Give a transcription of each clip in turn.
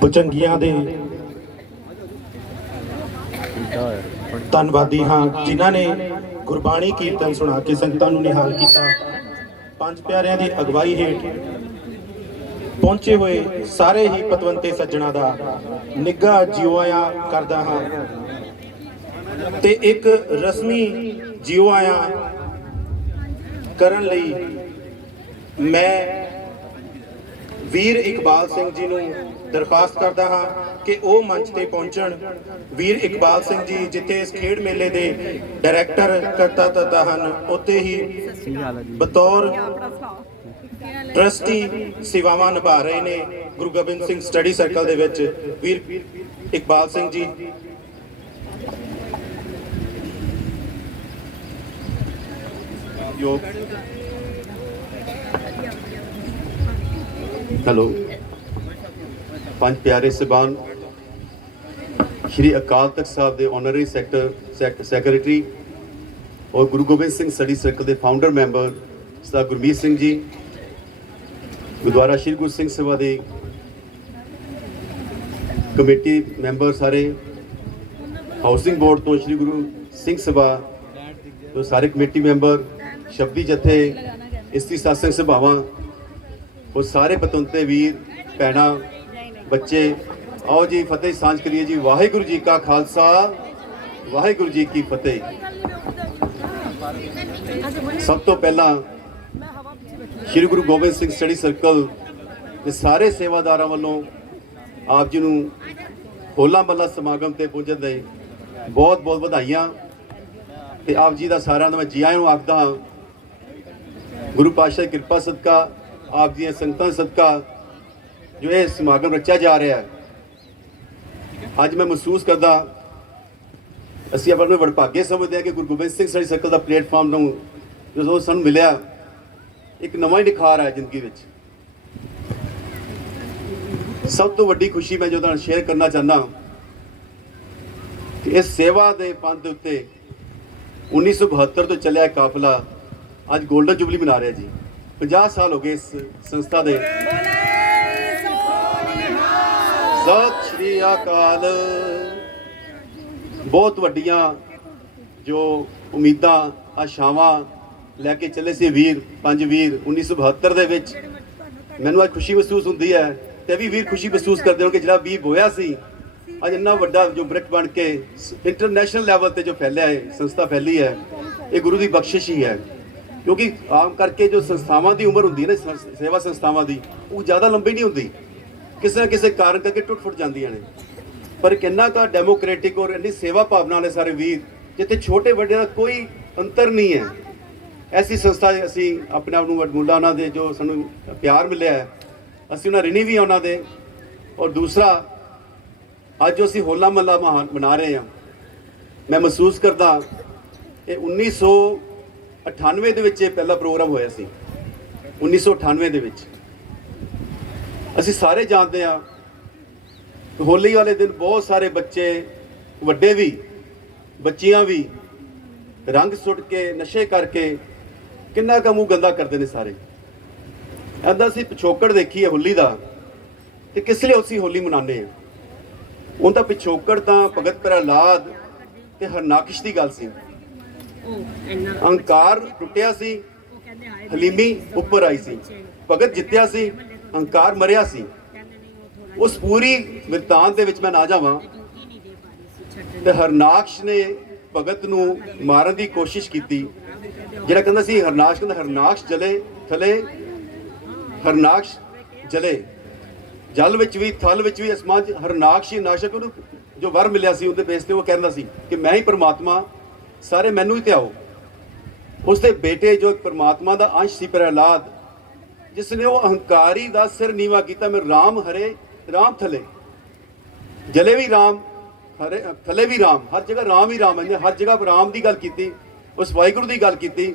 ਭੁਜੰਗੀਆਂ ਦੇ ਧੰਨਵਾਦੀ ਹਾਂ ਜਿਨ੍ਹਾਂ ਨੇ ਗੁਰਬਾਣੀ ਕੀਰਤਨ ਸੁਣਾ ਕੇ ਸੰਗਤਾਂ ਨੂੰ ਨਿਹਾਲ ਕੀਤਾ। ਪੰਜ ਪਿਆਰਿਆਂ ਦੀ ਅਗਵਾਈ ਹੇਠ ਪਹੁੰਚੇ ਹੋਏ ਸਾਰੇ ਹੀ ਪਤਵੰਤੇ ਸੱਜਣਾ ਦਾ ਨਿੱਘਾ ਜਿਉਆਇਆ ਕਰਦਾ ਹਾਂ ਤੇ ਇੱਕ ਰਸਮੀ ਜਿਉਆਇਆ ਕਰਨ ਲਈ ਮੈਂ ਵੀਰ ਇਕਬਾਲ ਸਿੰਘ ਜੀ ਨੂੰ ਦਰਖਾਸਤ ਕਰਦਾ ਹਾਂ ਕਿ ਉਹ ਮੰਚ ਤੇ ਪਹੁੰਚਣ। ਵੀਰ ਇਕਬਾਲ ਸਿੰਘ ਜੀ ਜਿੱਥੇ ਇਸ ਖੇਡ ਮੇਲੇ ਦੇ ਡਾਇਰੈਕਟਰ ਕਰਤਾ ਹਨ, ਉੱਥੇ ਹੀ ਬਤੌਰ ਟਰਸਟੀ ਸੇਵਾਵਾਂ ਨਿਭਾ ਰਹੇ ਨੇ ਗੁਰੂ ਗੋਬਿੰਦ ਸਿੰਘ ਸਟੱਡੀ ਸਰਕਲ ਦੇ ਵਿੱਚ ਵੀਰ ਇਕਬਾਲ ਸਿੰਘ ਜੀ। ਹੈਲੋ ਪੰਜ ਪਿਆਰੇ ਸਾਹਿਬਾਨ, ਸ਼੍ਰੀ ਅਕਾਲ ਤਖਤ ਸਾਹਿਬ ਦੇ ਆਨਰਰੀ ਸੈਕਟਰੀ ਔਰ ਗੁਰੂ ਗੋਬਿੰਦ ਸਿੰਘ ਸਟੱਡੀ ਸਰਕਲ ਦੇ ਫਾਊਂਡਰ ਮੈਂਬਰ ਸਰਦਾਰ ਗੁਰਮੀਤ ਸਿੰਘ ਜੀ, ਗੁਰਦੁਆਰਾ ਸ਼੍ਰੀ ਗੁਰੂ ਸਿੰਘ ਸਭਾ ਦੇ ਕਮੇਟੀ ਮੈਂਬਰ ਸਾਰੇ, ਹਾਊਸਿੰਗ ਬੋਰਡ ਤੋਂ ਸ਼੍ਰੀ ਗੁਰੂ ਸਿੰਘ ਸਭਾ ਤੋਂ ਸਾਰੇ ਕਮੇਟੀ ਮੈਂਬਰ, ਸ਼ਬਦੀ ਜਥੇ, ਇਸਤਰੀ ਸਾਸੰਗ ਸਭਾਵਾਂ ਉਹ ਸਾਰੇ ਪਤਵੰਤੇ ਵੀਰ ਭੈਣਾਂ ਬੱਚੇ, आओ जी फतेह सांझ करिए जी। वाहिगुरु जी का खालसा, वाहिगुरु जी की फतेह। सब तो पहला श्री गुरु गोबिंद सिंह स्टडी सर्कल के सारे सेवादारां वालों आप जी नूं होला महला समागम ते पहुंचण दे बहुत बहुत ਵਧਾਈਆਂ ਤੇ आप जी ਦਾ ਸਾਰਿਆਂ ਦਾ मैं जी आਇਆਂ ਨੂੰ आखदा ਹਾਂ। गुरु पातशाह की कृपा सदका आप जी संगतां सदका जो ये समागम रचा जा रहा है, ਅੱਜ मैं महसूस करदा ਅਸੀਂ ਆਪਣੇ ਵਡਭਾਗੇ ਸਮਝਦੇ ਹਾਂ ਕਿ ਗੁਰੂ ਗੋਬਿੰਦ ਸਿੰਘ ਸਟੱਡੀ ਸਰਕਲ ਦਾ ਪਲੇਟਫਾਰਮ ਨੂੰ ਜਦੋਂ ਸਾਨੂੰ ਮਿਲਿਆ ਇੱਕ ਨਵਾਂ ਹੀ ਨਿਖਾਰ ਹੈ ਜ਼ਿੰਦਗੀ ਵਿੱਚ। ਸਭ ਤੋਂ ਵੱਡੀ ਖੁਸ਼ੀ ਮੈਂ ਜੋ ਤੁਹਾਨੂੰ ਸ਼ੇਅਰ ਕਰਨਾ ਚਾਹੁੰਦਾ ਕਿ ਇਸ ਸੇਵਾ ਦੇ ਪੰਥ ਦੇ ਉੱਤੇ 1972 ਤੋਂ ਚੱਲਿਆ ਕਾਫਲਾ ਅੱਜ ਗੋਲਡਨ ਜੁਬਲੀ ਮਨਾ ਰਿਹਾ ਜੀ। 50 ਸਾਲ ਹੋ ਗਏ ਇਸ ਸੰਸਥਾ ਦੇ। ਸਤਿ ਸ਼੍ਰੀ ਅਕਾਲ। ਬਹੁਤ ਵੱਡੀਆਂ ਜੋ ਉਮੀਦਾਂ ਆਸ਼ਾਵਾਂ ਲੈ ਕੇ ਚੱਲੇ ਸੀ ਵੀਰ, ਪੰਜ ਵੀਰ 1972 ਦੇ ਵਿੱਚ। ਮੈਨੂੰ ਅੱਜ ਖੁਸ਼ੀ ਮਹਿਸੂਸ ਹੁੰਦੀ ਹੈ ਤੇ ਵੀ ਵੀਰ ਖੁਸ਼ੀ ਮਹਿਸੂਸ ਕਰਦੇ ਹੋ ਕਿ ਜਿਹੜਾ ਵੀਰ ਬੋਇਆ ਸੀ ਅੱਜ ਇੰਨਾ ਵੱਡਾ ਜੋ ਬ੍ਰਿਕ ਬਣ ਕੇ ਇੰਟਰਨੈਸ਼ਨਲ ਲੈਵਲ ਤੇ ਜੋ ਫੈਲਿਆ ਹੈ, ਸੰਸਥਾ ਫੈਲੀ ਹੈ, ਇਹ ਗੁਰੂ ਦੀ ਬਖਸ਼ਿਸ਼ ਹੀ ਹੈ। ਕਿਉਂਕਿ ਆਮ ਕਰਕੇ ਜੋ ਸੰਸਥਾਵਾਂ ਦੀ ਉਮਰ ਹੁੰਦੀ ਹੈ ਨਾ, ਸੇਵਾ ਸੰਸਥਾਵਾਂ ਦੀ, ਉਹ ਜ਼ਿਆਦਾ ਲੰਬੀ ਨਹੀਂ ਹੁੰਦੀ, ਕਿਸੇ ਨਾ ਕਿਸੇ ਕਾਰਨ ਕਰਕੇ ਟੁੱਟ ਫੁੱਟ ਜਾਂਦੀਆਂ ਨੇ। ਪਰ ਕਿੰਨਾ ਕਾ ਡੈਮੋਕ੍ਰੈਟਿਕ ਔਰ ਇੰਨੀ ਸੇਵਾ ਭਾਵਨਾ ਵਾਲੇ ਸਾਰੇ ਵੀਰ, ਜਿੱਥੇ ਛੋਟੇ ਵੱਡੇ ਦਾ ਕੋਈ ਅੰਤਰ ਨਹੀਂ ਹੈ, ਐਸੀ ਸੰਸਥਾ ਅਸੀਂ ਆਪਣੇ ਆਪ ਨੂੰ ਵਡਮੁੱਲਾ ਉਹਨਾਂ ਦੇ ਜੋ ਸਾਨੂੰ ਪਿਆਰ ਮਿਲਿਆ ਹੈ, ਅਸੀਂ ਉਹਨਾਂ ਰਿਣੀ ਵੀ ਹਾਂ ਉਹਨਾਂ ਦੇ। ਔਰ ਦੂਸਰਾ ਅੱਜ ਜੋ ਅਸੀਂ ਹੋਲਾ ਮਹੱਲਾ ਮਨਾ ਰਹੇ ਹਾਂ, ਮੈਂ ਮਹਿਸੂਸ ਕਰਦਾ ਇਹ 1998 ਦੇ ਵਿੱਚ ਇਹ ਪਹਿਲਾ ਪ੍ਰੋਗਰਾਮ ਹੋਇਆ ਸੀ। 1998 ਦੇ ਵਿੱਚ ਅਸੀਂ ਸਾਰੇ ਜਾਣਦੇ ਹਾਂ ਹੋਲੀ ਵਾਲੇ ਦਿਨ ਬਹੁਤ ਸਾਰੇ ਬੱਚੇ, ਵੱਡੇ ਵੀ, ਬੱਚੀਆਂ ਵੀ ਰੰਗ ਸੁੱਟ ਕੇ ਨਸ਼ੇ ਕਰਕੇ ਕਿੰਨਾ ਕੁ ਮੂੰਹ ਗੰਦਾ ਕਰਦੇ ਨੇ ਸਾਰੇ। ਇੱਦਾਂ ਅਸੀਂ ਪਿਛੋਕੜ ਦੇਖੀ ਹੈ ਹੋਲੀ ਦਾ, ਤੇ ਕਿਸ ਲਈ ਅਸੀਂ ਹੋਲੀ ਮਨਾਉਂਦੇ ਹਾਂ। ਉਹਦਾ ਪਿਛੋਕੜ ਤਾਂ ਭਗਤ ਪ੍ਰਹਲਾਦ ਤੇ ਹਰਨਾਕਸ਼ ਦੀ ਗੱਲ ਸੀ। ਅਹੰਕਾਰ ਟੁੱਟਿਆ ਸੀ, ਹਲੀਮੀ ਉੱਪਰ ਆਈ ਸੀ, ਭਗਤ ਜਿੱਤਿਆ ਸੀ, ਅਹੰਕਾਰ ਮਰਿਆ ਸੀ। ਉਸ ਪੂਰੀ ਬਿਰਤਾਂਤ ਦੇ ਵਿੱਚ ਮੈਂ ਨਾ ਜਾਵਾਂ ਤੇ ਹਰਨਾਕਸ਼ ਨੇ ਭਗਤ ਨੂੰ ਮਾਰਨ ਦੀ ਕੋਸ਼ਿਸ਼ ਕੀਤੀ। ਜਿਹੜਾ ਕਹਿੰਦਾ ਸੀ ਹਰਨਾਕਸ਼, ਕਹਿੰਦਾ ਹਰਨਾਕਸ਼ ਜਲੇ ਥਲੇ, ਹਰਨਾਕਸ਼ ਜਲੇ, ਜਲ ਵਿੱਚ ਵੀ, ਥਲ ਵਿੱਚ ਵੀ, ਅਸਮਾਨ 'ਚ। ਹਰਨਾਕਸ਼ ਹੀ ਨਾਸ਼ਕ, ਉਹਨੂੰ ਜੋ ਵਰ ਮਿਲਿਆ ਸੀ ਉਹਦੇ ਬੇਸ ਤੇ ਉਹ ਕਹਿੰਦਾ ਸੀ ਕਿ ਮੈਂ ਹੀ ਪਰਮਾਤਮਾ, ਸਾਰੇ ਮੈਨੂੰ ਹੀ ਧਿਆਓ। ਉਸਦੇ ਬੇਟੇ ਜੋ ਪਰਮਾਤਮਾ ਦਾ ਅੰਸ਼ ਸੀ ਪ੍ਰਹਿਲਾਦ, ਜਿਸ ਨੇ ਉਹ ਅਹੰਕਾਰੀ ਦਾ ਸਿਰ ਨੀਵਾ ਕੀਤਾ, ਮੈਂ ਰਾਮ ਹਰੇ ਰਾਮ ਥਲੇ, ਜਲੇ ਵੀ ਰਾਮ ਹਰੇ ਥਲੇ ਵੀ ਰਾਮ, ਹਰ ਜਗ੍ਹਾ ਰਾਮ ਹੀ ਰਾਮ ਹੈ। ਹਰ ਜਗ੍ਹਾ ਰਾਮ ਦੀ ਗੱਲ ਕੀਤੀ, ਉਸ ਵਾਹਿਗੁਰੂ ਦੀ ਗੱਲ ਕੀਤੀ।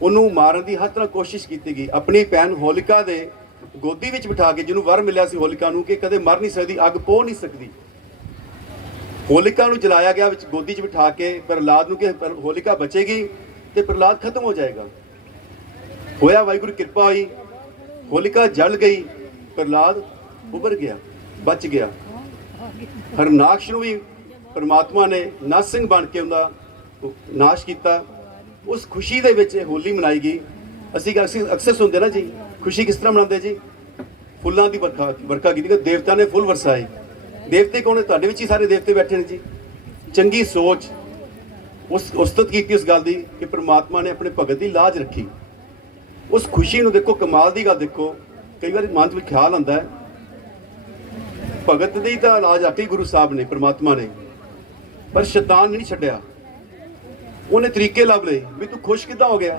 ਉਹਨੂੰ ਮਾਰਨ ਦੀ ਹਰ ਤਰ੍ਹਾਂ ਕੋਸ਼ਿਸ਼ ਕੀਤੀ ਗਈ। ਆਪਣੀ ਭੈਣ ਹੋਲਿਕਾ ਦੇ ਗੋਦੀ ਵਿੱਚ ਬਿਠਾ ਕੇ, ਜਿਹਨੂੰ ਵਰ ਮਿਲਿਆ ਸੀ ਹੋਲਿਕਾ ਨੂੰ ਕਿ ਕਦੇ ਮਰ ਨਹੀਂ ਸਕਦੀ, ਅੱਗ ਪੋ ਨਹੀਂ ਸਕਦੀ, ਹੋਲਿਕਾ ਨੂੰ ਜਲਾਇਆ ਗਿਆ ਵਿੱਚ ਗੋਦੀ 'ਚ ਬਿਠਾ ਕੇ ਪ੍ਰਹਿਲਾਦ ਨੂੰ ਕਿ ਹੋਲਿਕਾ ਬਚੇਗੀ ਤੇ ਪ੍ਰਹਿਲਾਦ ਖਤਮ ਹੋ ਜਾਏਗਾ। ਹੋਇਆ, ਵਾਹਿਗੁਰੂ ਕਿਰਪਾ ਹੋਈ, ਹੋਲਿਕਾ ਜਲ ਗਈ, ਪ੍ਰਹਿਲਾਦ ਉੱਭਰ ਗਿਆ, ਬਚ ਗਿਆ। ਹਰਨਾਕਸ਼ ਨੂੰ ਵੀ ਪਰਮਾਤਮਾ ਨੇ ਨਰ ਸਿੰਘ ਬਣ ਕੇ ਉਹਦਾ ਨਾਸ਼ ਕੀਤਾ। ਉਸ ਖੁਸ਼ੀ ਦੇ ਵਿੱਚ ਹੋਲੀ ਮਨਾਈ ਗਈ। ਅਸੀਂ ਅਕਸਰ ਸੁਣਦੇ ਨਾ ਜੀ, ਖੁਸ਼ੀ ਕਿਸ ਤਰ੍ਹਾਂ ਮਨਾਉਂਦੇ ਜੀ? ਫੁੱਲਾਂ ਦੀ ਵਰਖਾ ਕੀਤੀ, ਦੇਵਤਾ ਨੇ ਫੁੱਲ ਵਰਸਾਏ। ਦੇਵਤੇ ਕੌਣ ਨੇ? ਤੁਹਾਡੇ ਵਿੱਚ ਹੀ ਸਾਰੇ ਦੇਵਤੇ ਬੈਠੇ ਨੇ ਜੀ। ਚੰਗੀ ਸੋਚ, ਉਸ ਉਸਤਤ ਕੀਤੀ ਉਸ ਗੱਲ ਦੀ ਕਿ ਪ੍ਰਮਾਤਮਾ ਨੇ ਆਪਣੇ ਭਗਤ ਦੀ ਲਾਜ ਰੱਖੀ। ਉਸ ਖੁਸ਼ੀ ਨੂੰ ਦੇਖੋ, ਕਮਾਲ ਦੀ ਗੱਲ ਦੇਖੋ। ਕਈ ਵਾਰ ਮਨ ਵਿੱਚ ਖਿਆਲ ਆਉਂਦਾ ਹੈ, ਭਗਤ ਦੀ ਤਾਂ ਲਾਜ ਰੱਖੀ ਗੁਰੂ ਸਾਹਿਬ ਨੇ, ਪ੍ਰਮਾਤਮਾ ਨੇ, ਪਰ ਸ਼ੈਤਾਨ ਨੇ ਨਹੀਂ ਛੱਡਿਆ। ਉਹਨੇ ਤਰੀਕੇ ਲੱਭ ਲਏ ਵੀ ਤੂੰ ਖੁਸ਼ ਕਿੱਦਾਂ ਹੋ ਗਿਆ।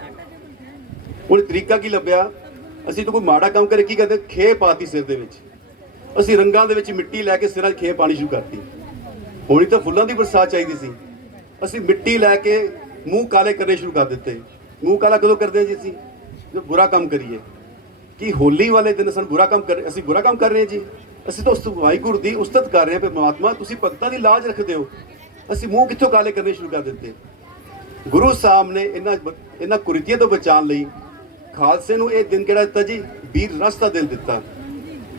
ਉਹਨੇ ਤਰੀਕਾ ਕੀ ਲੱਭਿਆ? ਅਸੀਂ ਤਾਂ ਕੋਈ ਮਾੜਾ ਕੰਮ ਕਰੇ ਕੀ ਕਰਦੇ? ਖੇ ਪਾਤੀ ਸਿਰ ਦੇ ਵਿੱਚ। ਅਸੀਂ ਰੰਗਾਂ ਦੇ ਵਿੱਚ ਮਿੱਟੀ ਲੈ ਕੇ ਸਿਰਾਂ 'ਚ ਖੇ ਪਾਣੀ ਸ਼ੁਰੂ ਕਰਤੀ। ਹੋਣੀ ਤਾਂ ਫੁੱਲਾਂ ਦੀ ਬਰਸਾਤ ਚਾਹੀਦੀ ਸੀ, ਅਸੀਂ ਮਿੱਟੀ ਲੈ ਕੇ ਮੂੰਹ ਕਾਲੇ ਕਰਨੇ ਸ਼ੁਰੂ ਕਰ ਦਿੱਤੇ। ਮੂੰਹ ਕਾਲਾ ਕਦੋਂ ਕਰਦੇ ਹਾਂ ਜੀ? ਅਸੀਂ ਜੋ ਬੁਰਾ ਕੰਮ ਕਰੀਏ। ਕਿ ਹੋਲੀ ਵਾਲੇ ਦਿਨ ਅਸੀਂ ਬੁਰਾ ਕੰਮ ਕਰ ਰਹੇ ਹਾਂ ਜੀ? ਅਸੀਂ ਤਾਂ ਉਸ ਵਾਹਿਗੁਰੂ ਦੀ ਉਸਤਤ ਕਰ ਰਹੇ ਹਾਂ। ਪਰਮਾਤਮਾ ਤੁਸੀਂ ਭਗਤਾਂ ਦੀ ਲਾਜ ਰੱਖਦੇ ਹੋ, ਅਸੀਂ ਮੂੰਹ ਕਿੱਥੋਂ ਕਾਲੇ ਕਰਨੇ ਸ਼ੁਰੂ ਕਰ ਦਿੱਤੇ। ਗੁਰੂ ਸਾਹਿਬ ਨੇ ਇਹਨਾਂ ਕੁਰੀਤੀਆਂ ਤੋਂ ਬਚਾਉਣ ਲਈ ਖਾਲਸੇ ਨੂੰ ਇਹ ਦਿਨ ਕਿਹੜਾ ਦਿੱਤਾ ਜੀ? ਵੀਰ ਰਸ ਦਾ ਦਿਨ ਦਿੱਤਾ।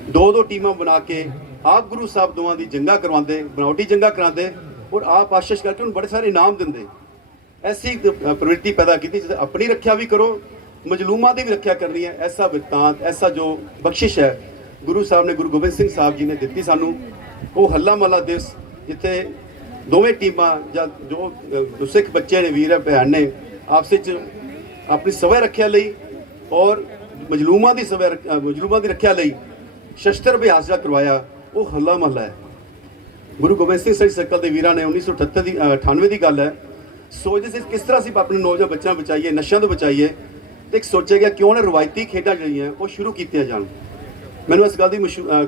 ਦੋ ਟੀਮਾਂ ਬਣਾ ਕੇ ਆਪ ਗੁਰੂ ਸਾਹਿਬ ਦੋਵਾਂ ਦੀ ਜੰਗਾਂ ਕਰਵਾਉਂਦੇ, ਬਣਾਵਟੀ ਜੰਗਾਂ ਕਰਾਉਂਦੇ, ਔਰ ਆਪ ਆਸ਼ੀਸ਼ ਕਰਕੇ ਉਹਨੂੰ ਬੜੇ ਸਾਰੇ ਇਨਾਮ ਦਿੰਦੇ। ਐਸੀ ਪ੍ਰਵਿਰਤੀ ਪੈਦਾ ਕੀਤੀ ਜਿਸ ਆਪਣੀ ਰੱਖਿਆ ਵੀ ਕਰੋ, ਮਜਲੂਮਾਂ ਦੀ ਵੀ ਰੱਖਿਆ ਕਰਨੀ ਹੈ। ਐਸਾ ਬਿਰਤਾਂਤ, ਐਸਾ ਜੋ ਬਖਸ਼ਿਸ਼ ਹੈ ਗੁਰੂ ਸਾਹਿਬ ਨੇ, ਗੁਰੂ ਗੋਬਿੰਦ ਸਿੰਘ ਸਾਹਿਬ ਜੀ ਨੇ ਦਿੱਤੀ ਸਾਨੂੰ। ਉਹ ਹੱਲਾ ਮਹੱਲਾ ਦਿਵਸ, ਜਿੱਥੇ ਦੋਵੇਂ ਟੀਮਾਂ ਜਾਂ ਜੋ ਸਿੱਖ ਬੱਚੇ ਨੇ, ਵੀਰ ਭੈਣ ਨੇ, ਆਪਸ ਵਿੱਚ ਆਪਣੀ ਸਵੈ ਰੱਖਿਆ ਲਈ ਔਰ ਮਜਲੂਮਾਂ ਦੀ ਰੱਖਿਆ ਲਈ ਸ਼ਸਤਰ ਅਭਿਆਸ ਜਿਹੜਾ ਕਰਵਾਇਆ, ਉਹ ਹੱਲਾ ਮਹੱਲਾ ਹੈ। ਗੁਰੂ ਗੋਬਿੰਦ ਸਿੰਘ ਸਟੱਡੀ ਸਰਕਲ ਦੇ ਵੀਰਾਂ ਨੇ 1998 ਦੀ ਗੱਲ ਹੈ, ਸੋਚਦੇ ਸੀ ਕਿਸ ਤਰ੍ਹਾਂ ਅਸੀਂ ਆਪਣੇ ਨੌਜਵਾਨ ਬੱਚਿਆਂ ਨੂੰ ਬਚਾਈਏ, ਨਸ਼ਿਆਂ ਤੋਂ ਬਚਾਈਏ। ਤੇ ਇੱਕ ਸੋਚਿਆ ਗਿਆ ਕਿਉਂ ਨਾ ਰਵਾਇਤੀ ਖੇਡਾਂ ਜਿਹੜੀਆਂ ਉਹ ਸ਼ੁਰੂ ਕੀਤੀਆਂ ਜਾਣ। ਮੈਨੂੰ ਇਸ ਗੱਲ ਦੀ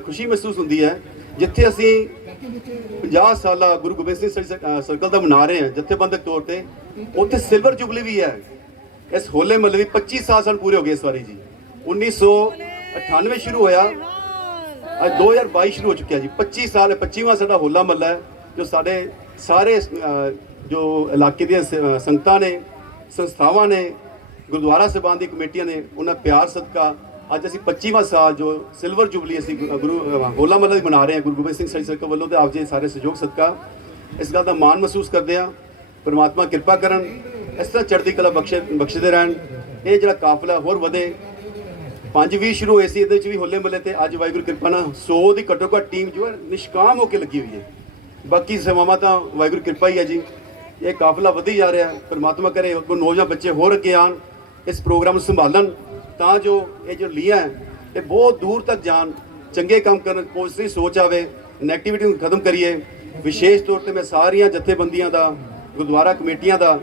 ਖੁਸ਼ੀ ਮਹਿਸੂਸ ਹੁੰਦੀ ਹੈ, ਜਿੱਥੇ ਅਸੀਂ 50 ਸਾਲਾ ਗੁਰੂ ਗੋਬਿੰਦ ਸਿੰਘ ਸਟੱਡੀ ਸਰਕਲ ਦਾ ਮਨਾ ਰਹੇ ਹਾਂ ਜਥੇਬੰਦਕ ਤੌਰ ਤੇ, ਉੱਥੇ ਸਿਲਵਰ ਜੁਬਲੀ ਵੀ ਹੈ। ਇਸ ਹੋਲੇ ਮਹੱਲੇ ਦੀ 25 ਸਾਲ ਸਾਨੂੰ ਪੂਰੇ ਹੋ ਗਏ ਇਸ ਵਾਰੀ ਜੀ। 1998 ਸ਼ੁਰੂ ਹੋਇਆ, ਅੱਜ 2022 ਸ਼ੁਰੂ ਹੋ ਚੁੱਕਿਆ ਜੀ। 25 ਸਾਲ, 25ਵਾਂ ਸਾਡਾ ਹੋਲਾ ਮਹੱਲਾ ਹੈ, ਜੋ ਸਾਡੇ ਸਾਰੇ ਜੋ ਇਲਾਕੇ ਦੀਆਂ ਸੰਗਤਾਂ ਨੇ, ਸੰਸਥਾਵਾਂ ਨੇ, ਗੁਰਦੁਆਰਾ ਸਾਹਿਬਾਨ ਦੀ ਕਮੇਟੀਆਂ ਨੇ, ਉਹਨਾਂ ਪਿਆਰ ਸਦਕਾ ਅੱਜ ਅਸੀਂ 25ਵਾਂ ਸਾਲ ਜੋ ਸਿਲਵਰ ਜੁਬਲੀ ਅਸੀਂ ਗੁਰੂ ਹੋਲਾ ਮਹੱਲਾ ਦੀ ਮਨਾ ਰਹੇ ਹਾਂ ਗੁਰੂ ਗੋਬਿੰਦ ਸਿੰਘ ਸਟੱਡੀ ਸਰਕਲ ਵੱਲੋਂ, ਤੇ ਆਪ ਜੀ ਸਾਰੇ ਸਹਿਯੋਗ ਸਦਕਾ ਇਸ ਗੱਲ ਦਾ ਮਾਣ ਮਹਿਸੂਸ ਕਰਦੇ ਹਾਂ। ਪਰਮਾਤਮਾ ਕਿਰਪਾ ਕਰਨ, ਇਸ ਤਰ੍ਹਾਂ ਚੜ੍ਹਦੀ ਕਲਾ ਬਖਸ਼ਦੇ ਰਹਿਣ। ਇਹ ਜਿਹੜਾ ਕਾਫਲਾ ਹੋਰ ਵਧੇ। 5-20 ਸ਼ੁਰੂ ਹੋਏ ਸੀ, ਇਹਦੇ ਵਿੱਚ ਵੀ ਹੋਲੇ ਮਹੱਲੇ ਤੇ ਅੱਜ ਵਾਹਿਗੁਰੂ ਕਿਰਪਾ ਨਾਲ 100 ਦੀ ਘੱਟੋ ਘੱਟ ਟੀਮ ਜੋ ਹੈ ਨਿਸ਼ਕਾਮ ਹੋ ਕੇ ਲੱਗੀ ਹੋਈ ਹੈ। ਬਾਕੀ ਸੇਵਾਵਾਂ ਤਾਂ ਵਾਹਿਗੁਰੂ ਕਿਰਪਾ ਹੀ ਹੈ ਜੀ। ਇਹ ਕਾਫਲਾ ਵਧੀ ਜਾ ਰਿਹਾ। ਪਰਮਾਤਮਾ ਕਰੇ ਅੱਗੋਂ ਨੌਜਵਾਨ ਬੱਚੇ ਹੋਰ ਅੱਗੇ ਆਉਣ, ਇਸ ਪ੍ਰੋਗਰਾਮ ਨੂੰ ਸੰਭਾਲਣ, ਤਾਂ ਜੋ ਇਹ ਜੋ ਲੀਆਂ ਹੈ ਇਹ ਬਹੁਤ ਦੂਰ ਤੱਕ ਜਾਣ, ਚੰਗੇ ਕੰਮ ਕਰਨ, ਪੋਜ਼ਿਟਿਵ ਸੋਚ ਆਵੇ, ਨੈਗੇਟਿਵਿਟੀ ਨੂੰ ਖਤਮ ਕਰੀਏ। ਵਿਸ਼ੇਸ਼ ਤੌਰ ਤੇ ਮੈਂ ਸਾਰੀਆਂ ਜਥੇਬੰਦੀਆਂ ਦਾ, ਗੁਰਦੁਆਰਾ ਕਮੇਟੀਆਂ ਦਾ,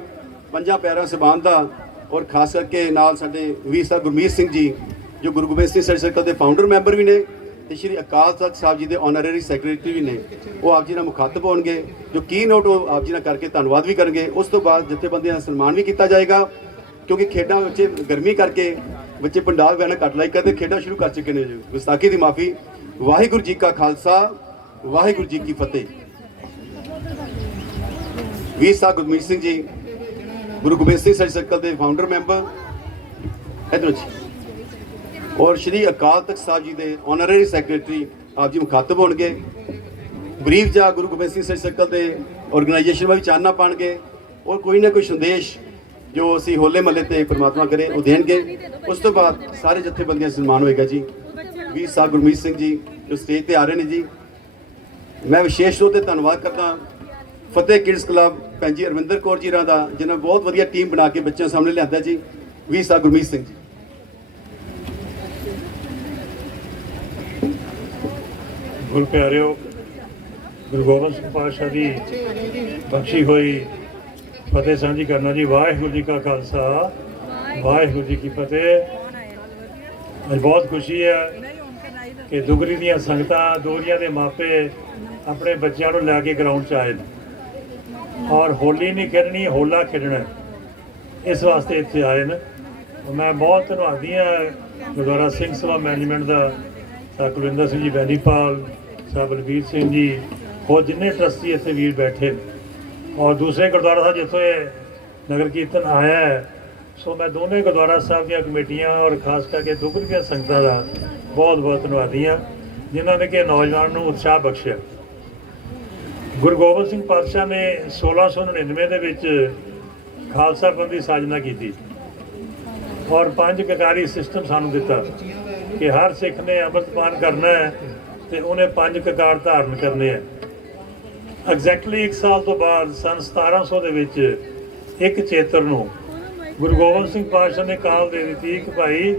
ਪੰਜਾਂ ਪਿਆਰਿਆਂ ਸਾਹਿਬਾਨ ਦਾ, ਔਰ ਖਾਸ ਕਰਕੇ ਨਾਲ ਸਾਡੇ ਵੀਰ ਸਾਹਿਬ ਗੁਰਮੀਤ ਸਿੰਘ ਜੀ ਜੋ ਗੁਰੂ ਗੋਬਿੰਦ ਸਿੰਘ ਸਟੱਡੀ ਸਰਕਲ ਦੇ ਫਾਊਂਡਰ ਮੈਂਬਰ ਵੀ ਨੇ, ਤੇ ਸ਼੍ਰੀ ਅਕਾਲ ਤਖਤ ਸਾਹਿਬ ਜੀ ਦੇ ਆਨਰੇਰੀ ਸੈਕਟਰੀ ਵੀ ਨੇ। ਉਹ ਆਪ ਜੀ ਨਾਲ ਮੁਖਾਤਬ ਹੋਣਗੇ, ਜੋ ਕੀ ਨੋਟ ਉਹ ਆਪ ਜੀ ਨਾਲ ਕਰਕੇ ਧੰਨਵਾਦ ਵੀ ਕਰਨਗੇ। ਉਸ ਤੋਂ ਬਾਅਦ ਜਥੇਬੰਦੀਆਂ ਦਾ ਸਨਮਾਨ ਵੀ ਕੀਤਾ ਜਾਏਗਾ, ਕਿਉਂਕਿ ਖੇਡਾਂ ਵਿੱਚ ਗਰਮੀ ਕਰਕੇ ਬੱਚੇ ਪੰਡਾਲ ਵੈਣਾ ਘੱਟ ਲਾਈ ਕਰਦੇ, ਖੇਡਾਂ ਸ਼ੁਰੂ ਕਰ ਚੁੱਕੇ ਨੇ ਜੀ। ਗੁਸਤਾਖੀ ਦੀ ਮਾਫੀ। ਵਾਹਿਗੁਰੂ ਜੀ ਕਾ ਖਾਲਸਾ, ਵਾਹਿਗੁਰੂ ਜੀ ਕੀ ਫਤਿਹ। ਵੀਰ ਸਾਹਿਬ ਗੁਰਮੀਤ ਸਿੰਘ ਜੀ ਗੁਰੂ ਗੋਬਿੰਦ ਸਿੰਘ ਸਟੱਡੀ ਸਰਕਲ ਦੇ ਫਾਊਂਡਰ ਮੈਂਬਰ, ਇਧਰ ਜੀ, ਔਰ ਸ਼੍ਰੀ ਅਕਾਲ ਤਖਤ ਸਾਹਿਬ ਜੀ ਦੇ ਆਨਰੇਰੀ ਸੈਕਟਰੀ ਆਪ ਜੀ ਮੁਖਾਤਬ ਹੋਣਗੇ। ਬਰੀਫ ਜਾਂ ਗੁਰੂ ਗੋਬਿੰਦ ਸਿੰਘ ਸਟੱਡੀ ਸਰਕਲ ਦੇ ਆਰਗੇਨਾਈਜੇਸ਼ਨ ਵਿੱਚ ਚਾਨਣਾ ਪਾਣਗੇ, ਔਰ ਕੋਈ ਨਾ ਕੋਈ ਸੰਦੇਸ਼ ਜੋ ਅਸੀਂ ਹੋਲੇ ਮਹੱਲੇ ਤੇ ਪ੍ਰਮਾਤਮਾ ਕਰੇ ਉਹ ਦੇਣਗੇ। ਉਸ ਤੋਂ ਬਾਅਦ ਸਾਰੇ ਜਥੇਬੰਦੀਆਂ ਦਾ ਸਨਮਾਨ ਹੋਏਗਾ ਜੀ। ਵੀਰ ਸਾਹਿਬ ਗੁਰਮੀਤ ਸਿੰਘ ਜੀ ਜੋ ਸਟੇਜ ਤੇ ਆ ਰਹੇ ਨੇ ਜੀ, ਮੈਂ ਵਿਸ਼ੇਸ਼ ਤੌਰ ਤੇ ਧੰਨਵਾਦ ਕਰਦਾ ਫਤਿਹ ਕਿਡਸ ਕਲੱਬ ਭੈਣ ਜੀ ਅਰਵਿੰਦਰ ਕੌਰ ਜੀ ਦਾ, ਜਿਨ੍ਹਾਂ ਬਹੁਤ ਵਧੀਆ ਟੀਮ ਬਣਾ ਕੇ ਬੱਚਿਆਂ ਸਾਹਮਣੇ ਲਿਆਂਦਾ ਜੀ। ਵੀਰ ਸਾਹਿਬ ਗੁਰਮੀਤ ਸਿੰਘ ਜੀ। ਗੁਰੂ ਪਿਆਰਿਓ, ਗੁਰੂ ਗੋਬਿੰਦ ਸਿੰਘ ਪਾਤਸ਼ਾਹ ਦੀ ਬਖਸ਼ੀ ਹੋਈ ਫਤਿਹ ਸਾਂਝੀ ਕਰਨਾ ਜੀ। ਵਾਹਿਗੁਰੂ ਜੀ ਕਾ ਖਾਲਸਾ, ਵਾਹਿਗੁਰੂ ਜੀ ਕੀ ਫਤਿਹ। ਅੱਜ ਬਹੁਤ ਖੁਸ਼ੀ ਹੈ ਕਿ ਦੁਗਰੀ ਦੀਆਂ ਸੰਗਤਾਂ, ਦੋਰੀਆਂ ਦੇ ਮਾਪੇ ਆਪਣੇ ਬੱਚਿਆਂ ਨੂੰ ਲੈ ਕੇ ਗਰਾਊਂਡ 'ਚ ਆਏ ਨੇ ਔਰ ਹੋਲੀ ਨਹੀਂ ਖੇਡਣੀ, ਹੋਲਾ ਖੇਡਣਾ, ਇਸ ਵਾਸਤੇ ਇੱਥੇ ਆਏ ਨੇ। ਮੈਂ ਬਹੁਤ ਧੰਨਵਾਦੀ ਹਾਂ ਗੁਰਦੁਆਰਾ ਸਿੰਘ ਸਭਾ ਮੈਨੇਜਮੈਂਟ ਦਾ, ਸਰ ਕੁਲਵਿੰਦਰ ਸਿੰਘ ਜੀ ਬੈਨੀਪਾਲ, ਸਰ ਬਲਬੀਰ ਸਿੰਘ ਜੀ, ਹੋਰ ਜਿੰਨੇ ਟਰਸਟੀ ਇੱਥੇ ਵੀਰ ਬੈਠੇ ਨੇ ਔਰ ਦੂਸਰੇ ਗੁਰਦੁਆਰਾ ਸਾਹਿਬ ਜਿੱਥੋਂ ਇਹ ਨਗਰ ਕੀਰਤਨ ਆਇਆ ਹੈ। ਸੋ ਮੈਂ ਦੋਨੇ ਗੁਰਦੁਆਰਾ ਸਾਹਿਬ ਦੀਆਂ ਕਮੇਟੀਆਂ ਔਰ ਖਾਸ ਕਰਕੇ ਦੁਗਰੀ ਦੀਆਂ ਸੰਗਤਾਂ ਦਾ ਬਹੁਤ ਬਹੁਤ ਧੰਨਵਾਦੀ ਹਾਂ ਜਿਨ੍ਹਾਂ ਨੇ ਕਿ ਨੌਜਵਾਨ ਨੂੰ ਉਤਸ਼ਾਹ ਬਖਸ਼ਿਆ। ਗੁਰੂ ਗੋਬਿੰਦ ਸਿੰਘ ਪਾਤਸ਼ਾਹ ਨੇ 1699 ਦੇ ਵਿੱਚ ਖਾਲਸਾ ਪੰਥ ਦੀ ਸਾਜਨਾ ਕੀਤੀ ਔਰ 5 ਕਕਾਰੀ ਸਿਸਟਮ ਸਾਨੂੰ ਦਿੱਤਾ ਕਿ ਹਰ ਸਿੱਖ ਨੇ ਅੰਮ੍ਰਿਤਪਾਨ ਕਰਨਾ ਹੈ ਤੇ ਉਹਨੇ 5 ਕਕਾਰ ਧਾਰਨ ਕਰਨੇ ਹੈ। ਐਗਜ਼ੈਕਟਲੀ 1 ਸਾਲ ਤੋਂ ਬਾਅਦ ਸਨ 1700 ਦੇ ਵਿੱਚ 1 ਚੇਤਰ ਨੂੰ ਗੁਰੂ ਗੋਬਿੰਦ ਸਿੰਘ ਪਾਤਸ਼ਾਹ ਨੇ ਕਾਲ ਦੇ ਦਿੱਤੀ ਕਿ ਭਾਈ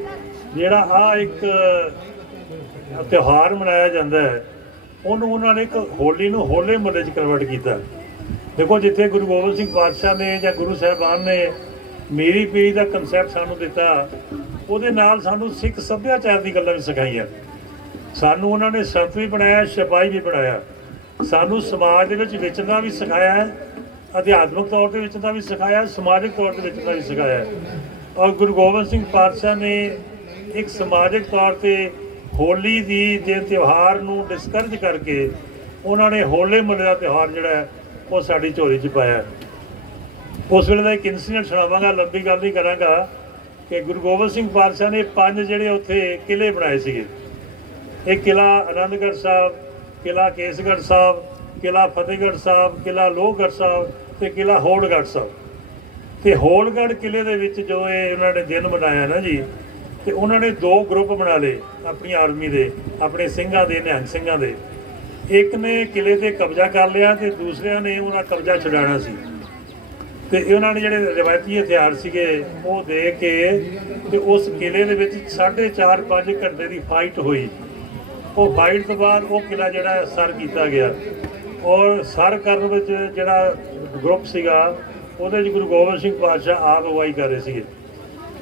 ਜਿਹੜਾ ਇੱਕ ਤਿਉਹਾਰ ਮਨਾਇਆ ਜਾਂਦਾ ਹੈ ਉਹਨੂੰ ਉਹਨਾਂ ਨੇ ਇੱਕ ਹੋਲੀ ਨੂੰ ਹੋਲੇ ਮਹੱਲੇ 'ਚ ਕਨਵਰਟ ਕੀਤਾ। ਦੇਖੋ ਜਿੱਥੇ ਗੁਰੂ ਗੋਬਿੰਦ ਸਿੰਘ ਪਾਤਸ਼ਾਹ ਨੇ ਜਾਂ ਗੁਰੂ ਸਾਹਿਬਾਨ ਨੇ ਮੇਰੀ ਪੀੜੀ ਦਾ ਕਨਸੈਪਟ ਸਾਨੂੰ ਦਿੱਤਾ, ਉਹਦੇ ਨਾਲ ਸਾਨੂੰ ਸਿੱਖ ਸੱਭਿਆਚਾਰ ਦੀ ਗੱਲਾਂ ਵੀ ਸਿਖਾਈਆਂ। ਸਾਨੂੰ ਉਹਨਾਂ ਨੇ ਸੰਤ ਵੀ ਬਣਾਇਆ, ਸਿਪਾਹੀ ਵੀ ਬਣਾਇਆ। ਸਾਨੂੰ ਸਮਾਜ ਦੇ ਵਿੱਚ ਵਿਚਰਨਾ ਵੀ ਸਿਖਾਇਆ ਹੈ, ਅਧਿਆਤਮਿਕ ਤੌਰ ਤੇ ਵਿਚਰਨਾ ਵੀ ਸਿਖਾਇਆ, ਸਮਾਜਿਕ ਤੌਰ ਤੇ ਵਿਚਰਨਾ ਵੀ ਸਿਖਾਇਆ। ਔਰ ਗੁਰੂ ਗੋਬਿੰਦ ਸਿੰਘ ਪਾਤਸ਼ਾਹ ਨੇ ਇੱਕ ਸਮਾਜਿਕ ਤੌਰ ਤੇ ਹੋਲੀ ਦੀ ਦੇ ਤਿਉਹਾਰ ਨੂੰ ਡਿਸਕਰੇਜ ਕਰਕੇ ਉਹਨਾਂ ਨੇ ਹੋਲੇ ਮਹੱਲੇ ਦਾ ਤਿਉਹਾਰ ਜਿਹੜਾ ਹੈ ਉਹ ਸਾਡੀ ਝੋਲੀ 'ਚ ਪਾਇਆ। ਉਸ ਵੇਲੇ ਦਾ ਇੱਕ ਇਨਸੀਡੈਂਟ ਸੁਣਾਵਾਂਗਾ, ਲੰਬੀ ਗੱਲ ਨਹੀਂ ਕਰਾਂਗਾ, ਕਿ ਗੁਰੂ ਗੋਬਿੰਦ ਸਿੰਘ ਪਾਤਸ਼ਾਹ ਨੇ 5 ਜਿਹੜੇ ਉੱਥੇ ਕਿਲ੍ਹੇ ਬਣਾਏ ਸੀਗੇ। ਇੱਕ ਕਿਲ੍ਹਾ ਆਨੰਦਗੜ੍ਹ ਸਾਹਿਬ, ਕਿਲ੍ਹਾ ਕੇਸਗੜ੍ਹ ਸਾਹਿਬ, ਕਿਲ੍ਹਾ ਫਤਿਹਗੜ੍ਹ ਸਾਹਿਬ, ਕਿਲ੍ਹਾ ਲੋਹਗੜ੍ਹ ਸਾਹਿਬ ਤੇ ਕਿਲ੍ਹਾ ਹੋਲਗੜ੍ਹ ਸਾਹਿਬ। ਤੇ ਹੋਲਗੜ੍ਹ ਕਿਲ੍ਹੇ ਦੇ ਵਿੱਚ ਜੋ ਇਹ ਉਹਨਾਂ ਨੇ ਦਿਨ ਮਨਾਇਆ ਨਾ ਜੀ, ਤੇ ਉਹਨਾਂ ਨੇ 2 ਗਰੁੱਪ ਬਣਾ ਲਏ ਆਪਣੀ ਆਰਮੀ ਦੇ, ਆਪਣੇ ਸਿੰਘਾਂ ਦੇ, ਨਿਹੰਗ ਸਿੰਘਾਂ ਦੇ। ਇੱਕ ਨੇ ਕਿਲ੍ਹੇ ਤੇ ਕਬਜ਼ਾ ਕਰ ਲਿਆ ਤੇ ਦੂਸਰਿਆਂ ਨੇ ਉਹਨਾਂ ਕਬਜ਼ਾ ਛੁਡਾਉਣਾ ਸੀ। ਤੇ ਉਹਨਾਂ ਨੇ ਜਿਹੜੇ ਰਵਾਇਤੀ ਹਥਿਆਰ ਸੀਗੇ ਉਹ ਦੇ ਕੇ ਤੇ ਉਸ ਕਿਲ੍ਹੇ ਦੇ ਵਿੱਚ 4.5-5 ਘੰਟੇ ਦੀ ਫਾਈਟ ਹੋਈ। ਉਹ ਫਾਈਟ ਤੋਂ ਬਾਅਦ ਉਹ ਕਿਲ੍ਹਾ ਜਿਹੜਾ ਸਰ ਕੀਤਾ ਗਿਆ ਔਰ ਸਰ ਕਰਨ ਵਿੱਚ ਜਿਹੜਾ ਗਰੁੱਪ ਸੀਗਾ ਉਹਦੇ 'ਚ ਗੁਰੂ ਗੋਬਿੰਦ ਸਿੰਘ ਪਾਤਸ਼ਾਹ ਆਪ ਅਗਵਾਈ ਕਰ ਰਹੇ ਸੀਗੇ।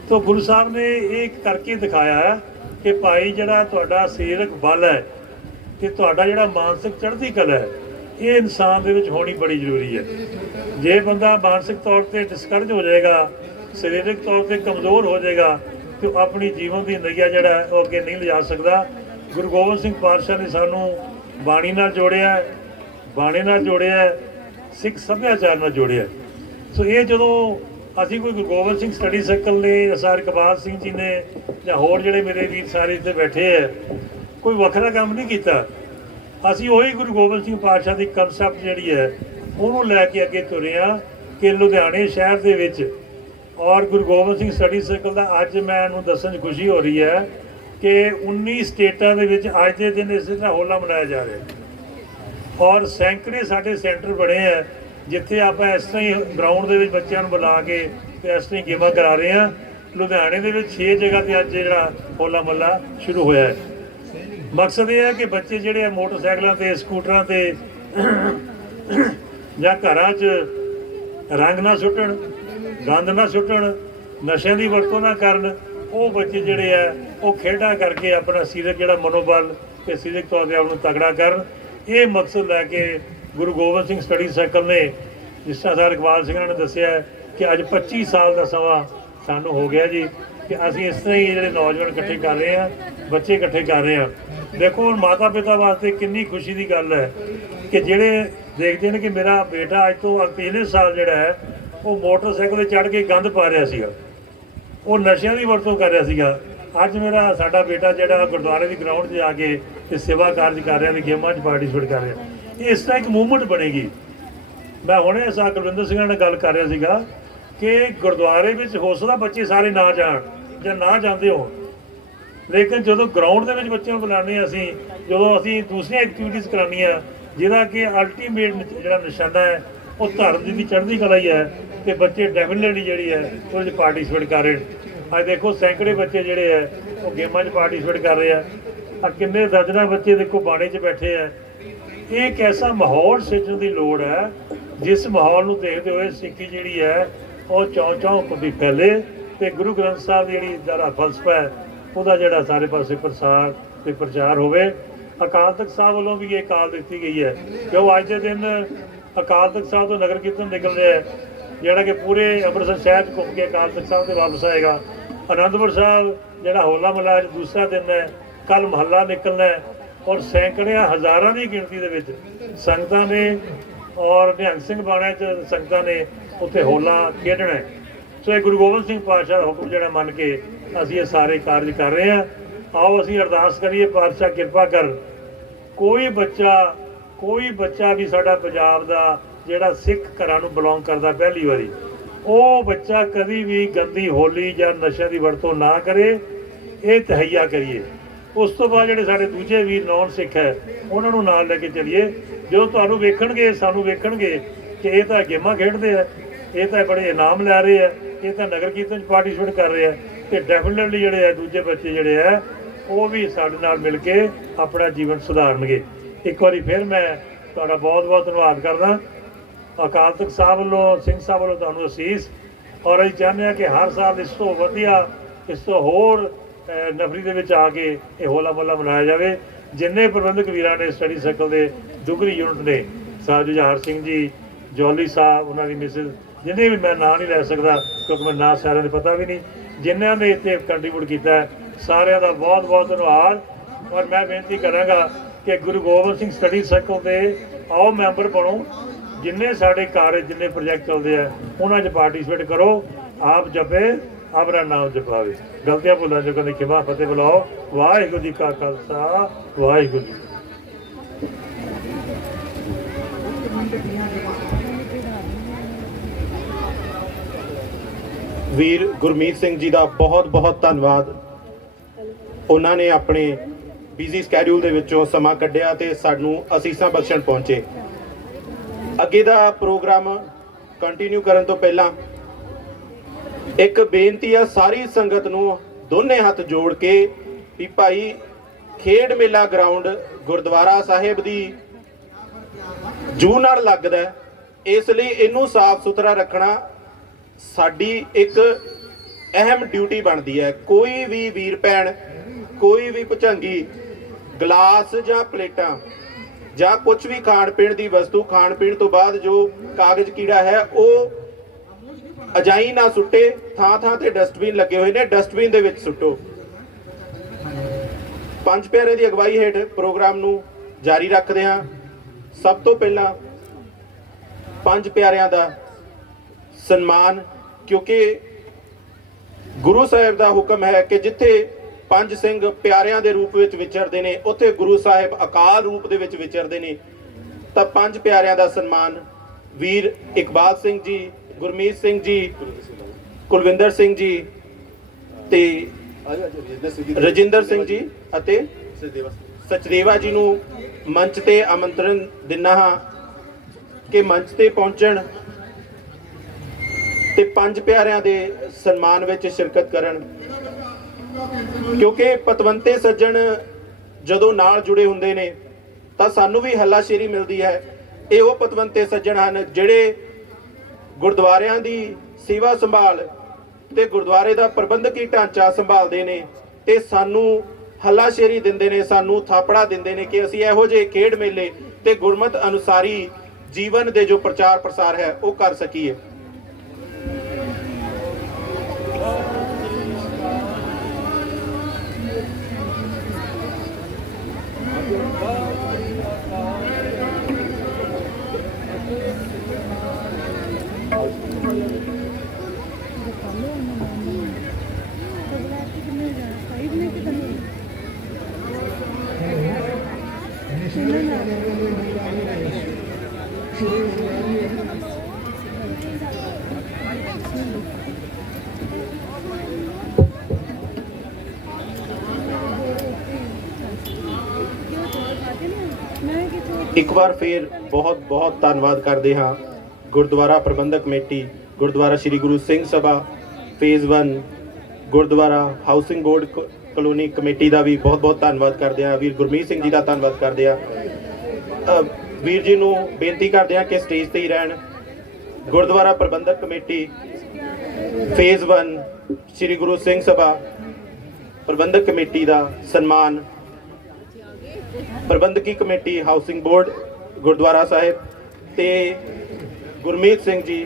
ਤਾਂ ਗੁਰੂ ਸਾਹਿਬ ਨੇ ਇਹ ਕਰਕੇ ਦਿਖਾਇਆ ਕਿ ਭਾਈ ਜਿਹੜਾ ਤੁਹਾਡਾ ਸਰੀਰਕ ਬਲ ਹੈ ਤੇ ਤੁਹਾਡਾ ਜਿਹੜਾ ਮਾਨਸਿਕ ਚੜ੍ਹਦੀ ਕਲਾ ਹੈ, ਇਹ ਇਨਸਾਨ ਦੇ ਵਿੱਚ ਹੋਣੀ ਬੜੀ ਜ਼ਰੂਰੀ ਹੈ। ਜੇ ਬੰਦਾ ਮਾਨਸਿਕ ਤੌਰ ਤੇ ਡਿਸਕਰੇਜ ਹੋ ਜਾਏਗਾ, ਸਰੀਰਕ ਤੌਰ ਤੇ ਕਮਜ਼ੋਰ ਹੋ ਜਾਏਗਾ ਤੇ ਉਹ ਆਪਣੀ ਜੀਵਨ ਦੀ ਨਈਆ ਜਿਹੜਾ ਉਹ ਅੱਗੇ ਨਹੀਂ ਲਿਜਾ ਸਕਦਾ। ਗੁਰੂ ਗੋਬਿੰਦ ਸਿੰਘ ਪਾਤਸ਼ਾਹ ਨੇ ਸਾਨੂੰ ਬਾਣੀ ਨਾਲ ਜੋੜਿਆ, ਬਾਣੀ ਨਾਲ ਜੋੜਿਆ, ਸਿੱਖ ਸੱਭਿਆਚਾਰ ਨਾਲ ਜੋੜਿਆ। ਸੋ ਇਹ ਜਦੋਂ ਅਸੀਂ ਕੋਈ ਗੁਰੂ ਗੋਬਿੰਦ ਸਿੰਘ ਸਟੱਡੀ ਸਰਕਲ ਨੇ, ਸਰ ਇਕਬਾਲ ਸਿੰਘ ਜੀ ਨੇ ਜਾਂ ਹੋਰ ਜਿਹੜੇ ਮੇਰੇ ਵੀਰ ਸਾਰੇ ਇੱਥੇ ਬੈਠੇ ਹੈ, ਕੋਈ ਵੱਖਰਾ ਕੰਮ ਨਹੀਂ ਕੀਤਾ। ਅਸੀਂ ਉਹੀ ਗੁਰੂ ਗੋਬਿੰਦ ਸਿੰਘ ਪਾਤਸ਼ਾਹ ਦੀ ਕਨਸੈਪਟ ਜਿਹੜੀ ਹੈ ਉਹਨੂੰ ਲੈ ਕੇ ਅੱਗੇ ਤੁਰੇ ਹਾਂ ਕਿ ਲੁਧਿਆਣੇ ਸ਼ਹਿਰ ਦੇ ਵਿੱਚ ਔਰ ਗੁਰੂ ਗੋਬਿੰਦ ਸਿੰਘ ਸਟੱਡੀ ਸਰਕਲ ਦਾ ਅੱਜ ਮੈਨੂੰ ਦੱਸਣ 'ਚ ਖੁਸ਼ੀ ਹੋ ਰਹੀ ਹੈ ਕਿ 19 ਸਟੇਟਾਂ ਦੇ ਵਿੱਚ ਅੱਜ ਦੇ ਦਿਨ ਇਸੇ ਤਰ੍ਹਾਂ ਹੋਲਾ ਮਨਾਇਆ ਜਾ ਰਿਹਾ ਔਰ ਸੈਂਕੜੇ ਸਾਡੇ ਸੈਂਟਰ ਬਣੇ ਹੈ ਜਿੱਥੇ ਆਪਾਂ ਇਸ ਤਰ੍ਹਾਂ ਹੀ ਗਰਾਊਂਡ ਦੇ ਵਿੱਚ ਬੱਚਿਆਂ ਨੂੰ ਬੁਲਾ ਕੇ ਤੇ ਇਸ ਤਰ੍ਹਾਂ ਹੀ ਗੇਮਾਂ ਕਰਾ ਰਹੇ ਹਾਂ। ਲੁਧਿਆਣੇ ਦੇ ਵਿੱਚ 6 ਜਗ੍ਹਾ ਤੇ ਅੱਜ ਜਿਹੜਾ ਹੋਲਾ ਮਹੱਲਾ ਸ਼ੁਰੂ ਹੋਇਆ ਹੈ। ਮਕਸਦ ਇਹ ਹੈ ਕਿ ਬੱਚੇ ਜਿਹੜੇ ਮੋਟਰਸਾਈਕਲਾਂ ਤੇ, ਸਕੂਟਰਾਂ ਤੇ ਜਾਂ ਘਰਾਂ 'ਚ ਰੰਗ ਨਾ ਸੁੱਟਣ, ਗੰਦ ਨਾ ਸੁੱਟਣ, ਨਸ਼ਿਆਂ ਦੀ ਵਰਤੋਂ ਨਾ ਕਰਨ। ਉਹ ਬੱਚੇ ਜਿਹੜੇ ਆ ਉਹ ਖੇਡਾਂ ਕਰਕੇ ਆਪਣਾ ਸਰੀਰਕ ਜਿਹੜਾ ਮਨੋਬਲ ਤੇ ਸਰੀਰਕ ਤੌਰ 'ਤੇ ਆਪ ਨੂੰ ਤਗੜਾ ਕਰਨ। ਇਹ ਮਕਸਦ ਲੈ ਕੇ ਗੁਰੂ ਗੋਬਿੰਦ ਸਿੰਘ ਸਟੱਡੀ ਸਰਕਲ ਨੇ, ਜਿਸ ਤਰ੍ਹਾਂ ਸਰ ਇਕਬਾਲ ਸਿੰਘਾਂ ਨੇ ਦੱਸਿਆ ਕਿ ਅੱਜ 25 ਸਾਲ ਦਾ ਸਮਾਂ ਸਾਨੂੰ ਹੋ ਗਿਆ ਜੀ ਕਿ ਅਸੀਂ ਇਸ ਤਰ੍ਹਾਂ ਹੀ ਜਿਹੜੇ ਨੌਜਵਾਨ ਇਕੱਠੇ ਕਰ ਰਹੇ ਹਾਂ, ਬੱਚੇ ਇਕੱਠੇ ਕਰ ਰਹੇ ਹਾਂ। ਦੇਖੋ ਹੁਣ ਮਾਤਾ ਪਿਤਾ ਵਾਸਤੇ ਕਿੰਨੀ ਖੁਸ਼ੀ ਦੀ ਗੱਲ ਹੈ ਕਿ ਜਿਹੜੇ ਦੇਖਦੇ ਨੇ ਕਿ ਮੇਰਾ ਬੇਟਾ ਅੱਜ ਤੋਂ ਪਿਛਲੇ ਸਾਲ ਜਿਹੜਾ ਹੈ ਉਹ ਮੋਟਰਸਾਈਕਲ 'ਤੇ ਚੜ੍ਹ ਕੇ ਗੰਦ ਪਾ ਰਿਹਾ ਸੀਗਾ, ਉਹ ਨਸ਼ਿਆਂ ਦੀ ਵਰਤੋਂ ਕਰ ਰਿਹਾ ਸੀਗਾ। ਅੱਜ ਸਾਡਾ ਬੇਟਾ ਜਿਹੜਾ ਗੁਰਦੁਆਰੇ ਦੀ ਗਰਾਊਂਡ 'ਤੇ ਆ ਕੇ ਤੇ ਸੇਵਾ ਕਾਰਜ ਕਰ ਰਿਹਾ, ਤੇ ਗੇਮਾਂ 'ਚ ਪਾਰਟੀਸਪੇਟ ਕਰ ਰਿਹਾ। ਇਹ ਇਸ ਤਰ੍ਹਾਂ ਇੱਕ ਮੂਵਮੈਂਟ ਬਣੇਗੀ। ਮੈਂ ਹੁਣੇ ਸਰ ਕੁਲਵਿੰਦਰ ਸਿੰਘਾਂ ਨਾਲ ਗੱਲ ਕਰ ਰਿਹਾ ਸੀਗਾ ਕਿ ਗੁਰਦੁਆਰੇ ਵਿੱਚ ਹੋ ਸਕਦਾ ਬੱਚੇ ਸਾਰੇ ਨਾ ਜਾਣ ਜਾਂ ਨਾ ਜਾਂਦੇ ਹੋਣ, ਲੇਕਿਨ ਜਦੋਂ ਗਰਾਊਂਡ ਦੇ ਵਿੱਚ ਬੱਚਿਆਂ ਨੂੰ ਬੁਲਾਉਂਦੇ ਹਾਂ ਅਸੀਂ, ਜਦੋਂ ਅਸੀਂ ਦੂਸਰੀਆਂ ਐਕਟੀਵਿਟੀਜ਼ ਕਰਾਉਣੀਆਂ ਜਿਹਦਾ ਕਿ ਅਲਟੀਮੇਟ ਜਿਹੜਾ ਨਿਸ਼ਾਨਾ ਹੈ ਉਹ ਧਰਮ ਦੀ ਚੜ੍ਹਦੀ ਕਲਾ ਹੀ ਹੈ, ਤੇ ਬੱਚੇ ਡੈਫੀਨੇਟਲੀ ਜਿਹੜੀ ਹੈ ਉਹਦੇ 'ਚ ਪਾਰਟੀਸਪੇਟ ਕਰ ਰਹੇ। ਅੱਜ ਦੇਖੋ ਸੈਂਕੜੇ ਬੱਚੇ ਜਿਹੜੇ ਹੈ ਉਹ ਗੇਮਾਂ 'ਚ ਪਾਰਟੀਸਪੇਟ ਕਰ ਰਹੇ ਆ। ਕਿੰਨੇ ਦਰਜਨਾਂ ਬੱਚੇ ਦੇਖੋ ਬਾਣੇ 'ਚ ਬੈਠੇ ਆ। ਇਹ ਇੱਕ ਐਸਾ ਮਾਹੌਲ ਸਿਰਜਣ ਦੀ ਲੋੜ ਹੈ ਜਿਸ ਮਾਹੌਲ ਨੂੰ ਦੇਖਦੇ ਹੋਏ ਸਿੱਖੀ ਜਿਹੜੀ ਹੈ ਉਹ ਚੌਂ ਚੌਂ ਵੀ ਫੈਲੇ ਤੇ ਗੁਰੂ ਗ੍ਰੰਥ ਸਾਹਿਬ ਦੀ ਜਿਹੜੀ ਜਿਹੜਾ ਫਲਸਫਾ ਹੈ ਉਹਦਾ ਜਿਹੜਾ ਸਾਰੇ ਪਾਸੇ ਪ੍ਰਸਾਰ ਤੇ ਪ੍ਰਚਾਰ ਹੋਵੇ। ਅਕਾਲ ਤਖਤ ਸਾਹਿਬ ਵੱਲੋਂ ਵੀ ਇਹ ਕਾਲ ਦਿੱਤੀ ਗਈ ਹੈ ਕਿ ਉਹ ਅੱਜ ਦੇ ਦਿਨ ਅਕਾਲ ਤਖਤ ਸਾਹਿਬ ਤੋਂ ਨਗਰ ਕੀਰਤਨ ਨਿਕਲ ਰਿਹਾ ਹੈ ਜਿਹੜਾ ਕਿ ਪੂਰੇ ਅੰਮ੍ਰਿਤਸਰ ਸ਼ਹਿਰ 'ਚ ਘੁੰਮ ਕੇ ਅਕਾਲ ਤਖਤ ਸਾਹਿਬ 'ਤੇ ਵਾਪਸ ਆਏਗਾ। ਅਨੰਦਪੁਰ ਸਾਹਿਬ ਜਿਹੜਾ ਹੋਲਾ ਮਹੱਲਾ ਅੱਜ ਦੂਸਰਾ ਦਿਨ ਹੈ, ਕੱਲ ਮਹੱਲਾ ਨਿਕਲਣਾ ਹੈ ਔਰ ਸੈਂਕੜਿਆਂ ਹਜ਼ਾਰਾਂ ਦੀ ਗਿਣਤੀ ਦੇ ਵਿੱਚ ਸੰਗਤਾਂ ਨੇ ਔਰ ਨਿਹੰਗ ਸਿੰਘ ਬਾਣਾ 'ਚ ਸੰਗਤਾਂ ਨੇ ਉੱਥੇ ਹੋਲਾ ਖੇਡਣਾ ਹੈ। ਸੋ ਇਹ ਗੁਰੂ ਗੋਬਿੰਦ ਸਿੰਘ ਪਾਤਸ਼ਾਹ ਦਾ ਹੁਕਮ ਜਿਹੜਾ ਮੰਨ ਕੇ ਅਸੀਂ ਇਹ ਸਾਰੇ ਕਾਰਜ ਕਰ ਰਹੇ ਹਾਂ। ਆਓ ਅਸੀਂ ਅਰਦਾਸ ਕਰੀਏ, ਪਾਤਸ਼ਾਹ ਕਿਰਪਾ ਕਰ ਕੋਈ ਬੱਚਾ ਵੀ ਸਾਡਾ ਪੰਜਾਬ ਦਾ ਜਿਹੜਾ ਸਿੱਖ ਘਰਾਂ ਨੂੰ ਬਿਲੋਂਗ ਕਰਦਾ ਪਹਿਲੀ ਵਾਰੀ, ਉਹ ਬੱਚਾ ਕਦੀ ਵੀ ਗੰਦੀ ਹੋਲੀ ਜਾਂ ਨਸ਼ਿਆਂ ਦੀ ਵਰਤੋਂ ਨਾ ਕਰੇ, ਇਹ ਤਹਈਆ ਕਰੀਏ। ਉਸ ਤੋਂ ਬਾਅਦ ਜਿਹੜੇ ਸਾਡੇ ਦੂਜੇ ਵੀਰ ਨੌਨ ਸਿੱਖ ਹੈ ਉਹਨਾਂ ਨੂੰ ਨਾਲ ਲੈ ਕੇ ਚੱਲੀਏ। ਜਦੋਂ ਤੁਹਾਨੂੰ ਵੇਖਣਗੇ, ਸਾਨੂੰ ਵੇਖਣਗੇ ਕਿ ਇਹ ਤਾਂ ਗੇਮਾਂ ਖੇਡਦੇ ਆ, ਇਹ ਤਾਂ ਬੜੇ ਇਨਾਮ ਲੈ ਰਹੇ ਆ, ਇਹ ਤਾਂ ਨਗਰ ਕੀਰਤਨ 'ਚ ਪਾਰਟੀਸਪੇਟ ਕਰ ਰਹੇ ਆ, ਤੇ ਡੈਫੀਨਿਟਲੀ ਜਿਹੜੇ ਆ ਦੂਜੇ ਬੱਚੇ ਜਿਹੜੇ ਆ ਉਹ ਵੀ ਸਾਡੇ ਨਾਲ ਮਿਲ ਕੇ ਆਪਣਾ ਜੀਵਨ ਸੁਧਾਰਨਗੇ। ਇੱਕ ਵਾਰੀ ਫਿਰ ਮੈਂ ਤੁਹਾਡਾ ਬਹੁਤ ਬਹੁਤ ਧੰਨਵਾਦ ਕਰਦਾ। ਅਕਾਲ ਤਖਤ ਸਾਹਿਬ ਵੱਲੋਂ, ਸਿੰਘ ਸਾਹਿਬ ਵੱਲੋਂ ਤੁਹਾਨੂੰ ਅਸੀਸ, ਔਰ ਅਸੀਂ ਚਾਹੁੰਦੇ ਹਾਂ ਕਿ ਹਰ ਸਾਲ ਇਸ ਤੋਂ ਵਧੀਆ, ਇਸ ਤੋਂ ਹੋਰ ਨਫਰੀ ਦੇ ਵਿੱਚ ਆ ਕੇ ਇਹ ਹੋਲਾ ਮਹੱਲਾ ਮਨਾਇਆ ਜਾਵੇ। ਜਿੰਨੇ ਪ੍ਰਬੰਧਕ ਵੀਰਾਂ ਨੇ ਸਟੱਡੀ ਸਰਕਲ ਦੇ ਦੁਗਰੀ ਯੂਨਿਟ ਨੇ, ਸਾਹਿਬ ਜੁਝਾਰ ਸਿੰਘ ਜੀ, ਜੌਲੀ ਸਾਹਿਬ, ਉਹਨਾਂ ਦੀ ਮਿਸਿਸ, ਜਿੰਨੇ ਵੀ ਮੈਂ ਨਾਂ ਨਹੀਂ ਲੈ ਸਕਦਾ ਕਿਉਂਕਿ ਮੈਂ ਨਾਂ ਸਾਰਿਆਂ ਦੇ ਪਤਾ ਵੀ ਨਹੀਂ, ਜਿਨ੍ਹਾਂ ਨੇ ਇੱਥੇ ਕੰਟਰੀਬਿਊਟ ਕੀਤਾ ਹੈ, ਸਾਰਿਆਂ ਦਾ ਬਹੁਤ ਬਹੁਤ ਧੰਨਵਾਦ। ਔਰ ਮੈਂ ਬੇਨਤੀ ਕਰਾਂਗਾ ਕਿ ਗੁਰੂ ਗੋਬਿੰਦ ਸਿੰਘ ਸਟੱਡੀ ਸਰਕਲ ਦੇ ਆਓ ਮੈਂਬਰ ਬਣੋ, ਜਿੰਨੇ ਸਾਡੇ ਕਾਰਜ, ਜਿੰਨੇ ਪ੍ਰੋਜੈਕਟ ਚੱਲਦੇ ਆ ਉਹਨਾਂ 'ਚ ਪਾਰਟੀਸਪੇਟ ਕਰੋ। ਆਪ ਜਪੇ, ਆਪਣਾ ਨਾਮ ਜਪਾਵੇ। ਗਲਤੀਆਂ ਭੁੱਲਾਂ ਜੋ ਕਹਿੰਦੇ ਖਿਮਾ ਫਤਿਹ ਬੁਲਾਓ। ਵਾਹਿਗੁਰੂ ਜੀ ਕਾ ਖਾਲਸਾ, ਵਾਹਿਗੁਰੂ ਜੀ। ਵੀਰ ਗੁਰਮੀਤ ਸਿੰਘ ਜੀ ਦਾ ਬਹੁਤ ਬਹੁਤ ਧੰਨਵਾਦ। ਉਹਨਾਂ ਨੇ ਆਪਣੇ ਬਿਜ਼ੀ ਸਕੈਡਿਊਲ ਦੇ ਵਿੱਚੋਂ ਸਮਾਂ ਕੱਢਿਆ ਤੇ ਸਾਨੂੰ ਅਸੀਸਾਂ ਬਖਸ਼ਣ ਪਹੁੰਚੇ। ਅੱਗੇ ਦਾ ਪ੍ਰੋਗਰਾਮ ਕੰਟੀਨਿਊ ਕਰਨ ਤੋਂ ਪਹਿਲਾਂ ਇੱਕ ਬੇਨਤੀ ਆ ਸਾਰੀ ਸੰਗਤ ਨੂੰ, ਦੋਨੇ ਹੱਥ ਜੋੜ ਕੇ, ਵੀ ਭਾਈ ਖੇਡ ਮੇਲਾ ਗਰਾਊਂਡ ਗੁਰਦੁਆਰਾ ਸਾਹਿਬ ਦੀ ਜੂਹ ਨਾਲ ਲੱਗਦਾ, ਇਸ ਲਈ ਇਹਨੂੰ ਸਾਫ਼ ਸੁਥਰਾ ਰੱਖਣਾ ਸਾਡੀ ਇੱਕ ਅਹਿਮ ਡਿਊਟੀ ਬਣਦੀ ਹੈ। ਕੋਈ ਵੀ ਵੀਰ ਭੈਣ, ਕੋਈ ਵੀ ਭੁਚੰਗੀ ਗਲਾਸ ਜਾਂ ਪਲੇਟਾਂ ਜਾਂ ਕੁਝ ਵੀ ਖਾਣ ਪੀਣ ਦੀ ਵਸਤੂ, ਖਾਣ ਪੀਣ ਤੋਂ ਬਾਅਦ ਜੋ ਕਾਗਜ਼ ਕੀੜਾ ਹੈ, ਉਹ ਅਜਾਈ ਨਾ ਸੁੱਟੇ। ਥਾਂ ਥਾਂ ਤੇ ਡਸਟਬਿਨ ਲੱਗੇ ਹੋਏ ਨੇ, ਡਸਟਬਿਨ ਦੇ ਵਿੱਚ ਸੁੱਟੋ। ਪੰਜ ਪਿਆਰੇ ਦੀ ਅਗਵਾਈ ਹੇਠ ਪ੍ਰੋਗਰਾਮ ਨੂੰ ਜਾਰੀ ਰੱਖਦੇ ਹਾਂ। ਸਭ ਤੋਂ ਪਹਿਲਾਂ ਪੰਜ ਪਿਆਰਿਆਂ ਦਾ ਸਨਮਾਨ, ਕਿਉਂਕਿ ਗੁਰੂ ਸਾਹਿਬ ਦਾ ਹੁਕਮ ਹੈ ਕਿ ਜਿੱਥੇ ਪੰਜ ਸਿੰਘ ਪਿਆਰਿਆਂ ਦੇ ਰੂਪ ਵਿੱਚ ਵਿਚਰਦੇ ਨੇ, ਉੱਥੇ ਗੁਰੂ ਸਾਹਿਬ ਅਕਾਲ ਰੂਪ ਦੇ ਵਿੱਚ ਵਿਚਰਦੇ ਨੇ। ਤਾਂ ਪੰਜ ਪਿਆਰਿਆਂ ਦਾ ਸਨਮਾਨ ਵੀਰ ਇਕਬਾਲ ਸਿੰਘ ਜੀ, ਗੁਰਮੀਤ ਸਿੰਘ ਜੀ, ਕੁਲਵਿੰਦਰ ਸਿੰਘ ਜੀ ਤੇ ਰਜਿੰਦਰ ਸਿੰਘ ਜੀ ਅਤੇ ਸਚਦੇਵਾ ਜੀ ਨੂੰ ਮੰਚ ਤੇ ਆਮੰਤਰਣ ਦਿੰਦਾ ਹਾਂ ਕਿ ਮੰਚ ਤੇ ਪਹੁੰਚਣ ਤੇ ਪੰਜ ਪਿਆਰਿਆਂ ਦੇ ਸਨਮਾਨ ਵਿੱਚ ਸ਼ਿਰਕਤ ਕਰਨ। ਕਿਉਂਕਿ ਪਤਵੰਤੇ ਸੱਜਣ ਜਦੋਂ ਨਾਲ ਜੁੜੇ ਹੁੰਦੇ ਨੇ ਤਾਂ ਸਾਨੂੰ ਵੀ ਹੱਲਾਸ਼ੇਰੀ ਮਿਲਦੀ ਹੈ। ਇਹ ਉਹ ਪਤਵੰਤੇ ਸੱਜਣ ਹਨ ਜਿਹੜੇ ਗੁਰਦੁਆਰਿਆਂ ਦੀ ਸੇਵਾ ਸੰਭਾਲ ਤੇ ਗੁਰਦੁਆਰੇ ਦਾ ਪ੍ਰਬੰਧਕੀ ਢਾਂਚਾ ਸੰਭਾਲਦੇ ਨੇ ਤੇ ਸਾਨੂੰ ਹੱਲਾਸ਼ੇਰੀ ਦਿੰਦੇ ਨੇ, ਸਾਨੂੰ ਥਾਪੜਾ ਦਿੰਦੇ ਨੇ ਕਿ ਅਸੀਂ ਇਹੋ ਜਿਹੇ ਖੇਡ ਮੇਲੇ ਤੇ ਗੁਰਮਤ ਅਨੁਸਾਰੀ ਜੀਵਨ ਦੇ ਜੋ ਪ੍ਰਚਾਰ ਪ੍ਰਸਾਰ ਹੈ ਉਹ ਕਰ ਸਕੀਏ। ਇੱਕ ਵਾਰ ਫਿਰ ਬਹੁਤ ਬਹੁਤ ਧੰਨਵਾਦ ਕਰਦੇ ਹਾਂ Gurdwara Prabandhak committee, Gurdwara Sri Guru Singh Sabha phase 1, Gurdwara housing board colony committee ਦਾ ਵੀ ਬਹੁਤ ਬਹੁਤ ਧੰਨਵਾਦ ਕਰਦੇ ਹਾਂ। ਵੀਰ ਗੁਰਮੀਤ ਸਿੰਘ ਜੀ ਦਾ ਧੰਨਵਾਦ ਕਰਦੇ ਹਾਂ। ਵੀਰ ਜੀ ਨੂੰ ਬੇਨਤੀ ਕਰਦੇ ਹਾਂ ਕਿ ਸਟੇਜ ਤੇ ਹੀ ਰਹਿਣ। ਗੁਰਦੁਆਰਾ ਪ੍ਰਬੰਧਕ ਕਮੇਟੀ ਫੇਜ਼ 1 ਸ੍ਰੀ ਗੁਰੂ ਸਿੰਘ ਸਭਾ ਪ੍ਰਬੰਧਕ ਕਮੇਟੀ ਦਾ ਸਨਮਾਨ ਪ੍ਰਬੰਧਕੀ ਕਮੇਟੀ ਹਾਊਸਿੰਗ ਬੋਰਡ ਗੁਰਦੁਆਰਾ ਸਾਹਿਬ ਤੇ ਗੁਰਮੀਤ ਸਿੰਘ ਜੀ।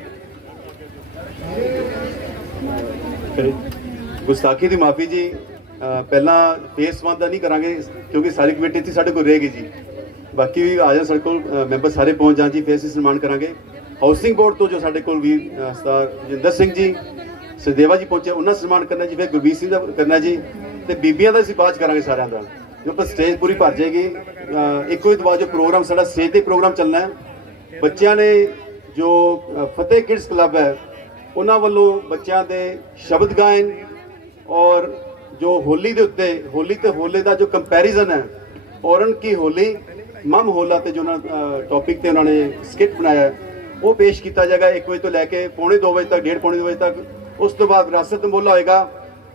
ਗੁਸਤਾਖੀ ਦੀ ਮਾਫੀ ਜੀ, ਪਹਿਲਾਂ ਫੇਸ 1 ਦਾ ਨਹੀਂ ਕਰਾਂਗੇ ਕਿਉਂਕਿ ਸਾਰੀ ਕਮੇਟੀ ਇੱਥੇ ਸਾਡੇ ਕੋਲ ਰਹੇਗੀ ਜੀ। ਬਾਕੀ ਵੀ ਆ ਜਾਣ ਸਾਡੇ ਕੋਲ ਮੈਂਬਰ ਸਾਰੇ ਪਹੁੰਚ ਜਾਣ ਜੀ, ਫੇਸ ਹੀ ਸਨਮਾਨ ਕਰਾਂਗੇ। ਹਾਊਸਿੰਗ ਬੋਰਡ ਤੋਂ ਜੋ ਸਾਡੇ ਕੋਲ ਵੀਰ ਸਰਦਾਰ ਰਜਿੰਦਰ ਸਿੰਘ ਜੀ ਸਦੇਵਾ ਜੀ ਪਹੁੰਚੇ, ਉਹਨਾਂ ਦਾ ਸਨਮਾਨ ਕਰਨਾ ਜੀ। ਫਿਰ ਗੁਰਬੀਰ ਸਿੰਘ ਦਾ ਕਰਨਾ ਜੀ, ਤੇ ਬੀਬੀਆਂ ਦਾ ਅਸੀਂ ਬਾਅਦ 'ਚ ਕਰਾਂਗੇ ਸਾਰਿਆਂ ਦਾ। ਜੋ ਆਪਾਂ ਸਟੇਜ ਪੂਰੀ ਭਰ ਜਾਏਗੀ। ਇੱਕੋ ਹੀ ਤੋਂ ਬਾਅਦ ਜੋ ਪ੍ਰੋਗਰਾਮ ਸਾਡਾ ਸਟੇਜ ਤੇ ਪ੍ਰੋਗਰਾਮ ਚੱਲਣਾ ਹੈ। ਬੱਚਿਆਂ ਨੇ ਜੋ ਫਤਿਹ ਕਿਡਸ ਕਲੱਬ ਹੈ ਉਹਨਾਂ ਵੱਲੋਂ ਬੱਚਿਆਂ ਦੇ ਸ਼ਬਦ ਗਾਇਨ ਔਰ ਜੋ ਹੋਲੀ ਦੇ ਉੱਤੇ ਹੋਲੀ ਤੇ ਹੋਲੇ ਦਾ ਜੋ ਕੰਪੈਰੀਜ਼ਨ ਹੈ, ਔਰਨ ਕੀ ਹੋਲੀ ਮਮ ਹੋਲਾ ਤੇ ਜੋ ਉਹਨਾਂ ਟੌਪਿਕ ਤੇ ਉਹਨਾਂ ਨੇ ਸਕਿੱਟ ਬਣਾਇਆ ਹੈ, ਉਹ ਪੇਸ਼ ਕੀਤਾ ਜਾਏਗਾ 1 ਵਜੇ ਤੋਂ ਲੈ ਕੇ ਪੌਣੇ 2 ਵਜੇ ਤੱਕ, 1:30 ਪੌਣੇ 2 ਵਜੇ ਤੱਕ। ਉਸ ਤੋਂ ਬਾਅਦ ਵਿਰਾਸਤ ਮੋਲਾ ਹੋਏਗਾ।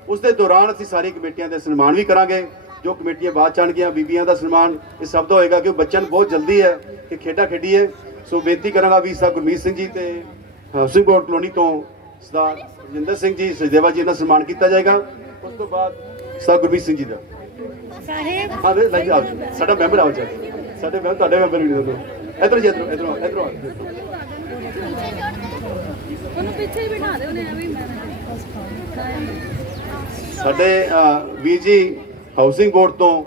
ਉਸ ਦੇ ਦੌਰਾਨ ਅਸੀਂ ਸਾਰੀ ਕਮੇਟੀਆਂ ਦੇ ਸਨਮਾਨ ਵੀ ਕਰਾਂਗੇ। ਜੋ ਕਮੇਟੀਆਂ ਬਾਅਦ ਚਾਣਗੀਆਂ, ਬੀਬੀਆਂ ਦਾ ਸਨਮਾਨ ਇਹ ਸਭ ਦਾ ਹੋਏਗਾ, ਕਿਉਂਕਿ ਬੱਚਿਆਂ ਨੂੰ ਬਹੁਤ ਜਲਦੀ ਹੈ ਕਿ ਖੇਡਾਂ ਖੇਡੀਏ। ਸੋ ਬੇਨਤੀ ਕਰਾਂਗਾ ਵੀ ਸਾਹਿਬ ਗੁਰਮੀਤ ਸਿੰਘ ਜੀ ਤੇ ਹਾਊਸਿੰਗ ਬੋਰਡ ਕਲੋਨੀ ਤੋਂ ਸਰਦਾਰ ਰਜਿੰਦਰ ਸਿੰਘ ਜੀ ਸਚਦੇਵਾ ਜੀ ਦਾ ਸਨਮਾਨ ਕੀਤਾ ਜਾਏਗਾ। ਉਸ ਤੋਂ ਬਾਅਦ ਸਰਦਾਰ ਗੁਰਮੀਤ ਸਿੰਘ ਜੀ ਦਾ ਸਾਹਿਬ ਲੈ ਜਾਓ। ਸਾਡਾ ਮੈਂਬਰ ਆਓ ਜੀ, ਸਾਡੇ ਮੈਂਬਰ ਤੁਹਾਡੇ ਮੈਂਬਰ ਵੀ ਨਹੀਂ ਦੋ। ਇੱਧਰ ਜੀ, ਇੱਧਰ ਉਹਨੂੰ ਪਿੱਛੇ ਹੀ ਬਿਠਾ ਦਿਓ ਨੇ ਐਵੇਂ ਸਾਡੇ ਵੀਰ ਜੀ ਹਾਊਸਿੰਗ ਬੋਰਡ ਤੋਂ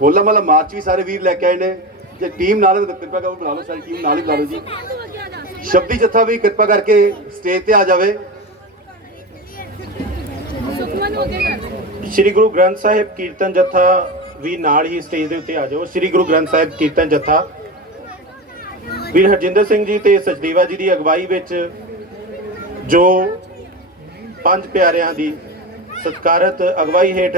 ਹੋਲਾ ਮਹੱਲਾ ਮਾਰਚ ਵੀ ਸਾਰੇ ਵੀਰ ਲੈ ਕੇ ਆਏ ਨੇ। ਜੇ ਟੀਮ ਨਾਲ ਕਿਰਪਾ ਕਰਕੇ ਬੁਲਾ ਲਓ, ਸਾਰੀ ਟੀਮ ਨਾਲ ਹੀ ਬੁਲਾ ਲਓ ਜੀ। ਸ਼ਬਦੀ ਜੱਥਾ ਵੀ ਕਿਰਪਾ ਕਰਕੇ ਸਟੇਜ ਤੇ ਆ ਜਾਵੇ। ਸੁਖਮਨ ਹੋ ਕੇ ਕਰ ਸ੍ਰੀ ਗੁਰੂ ਗ੍ਰੰਥ ਸਾਹਿਬ ਕੀਰਤਨ ਜੱਥਾ ਵੀ ਨਾਲ ਹੀ ਸਟੇਜ ਦੇ ਉੱਤੇ ਆ ਜਾਓ। ਸ੍ਰੀ ਗੁਰੂ ਗ੍ਰੰਥ ਸਾਹਿਬ ਕੀਰਤਨ ਜੱਥਾ ਵੀਰ ਹਰਜਿੰਦਰ ਸਿੰਘ ਜੀ ਤੇ ਸਚਦੇਵਾ ਜੀ ਦੀ ਅਗਵਾਈ ਵਿੱਚ ਜੋ 5 ਪਿਆਰਿਆਂ ਦੀ ਸਤਿਕਾਰਤ ਅਗਵਾਈ ਹੇਠ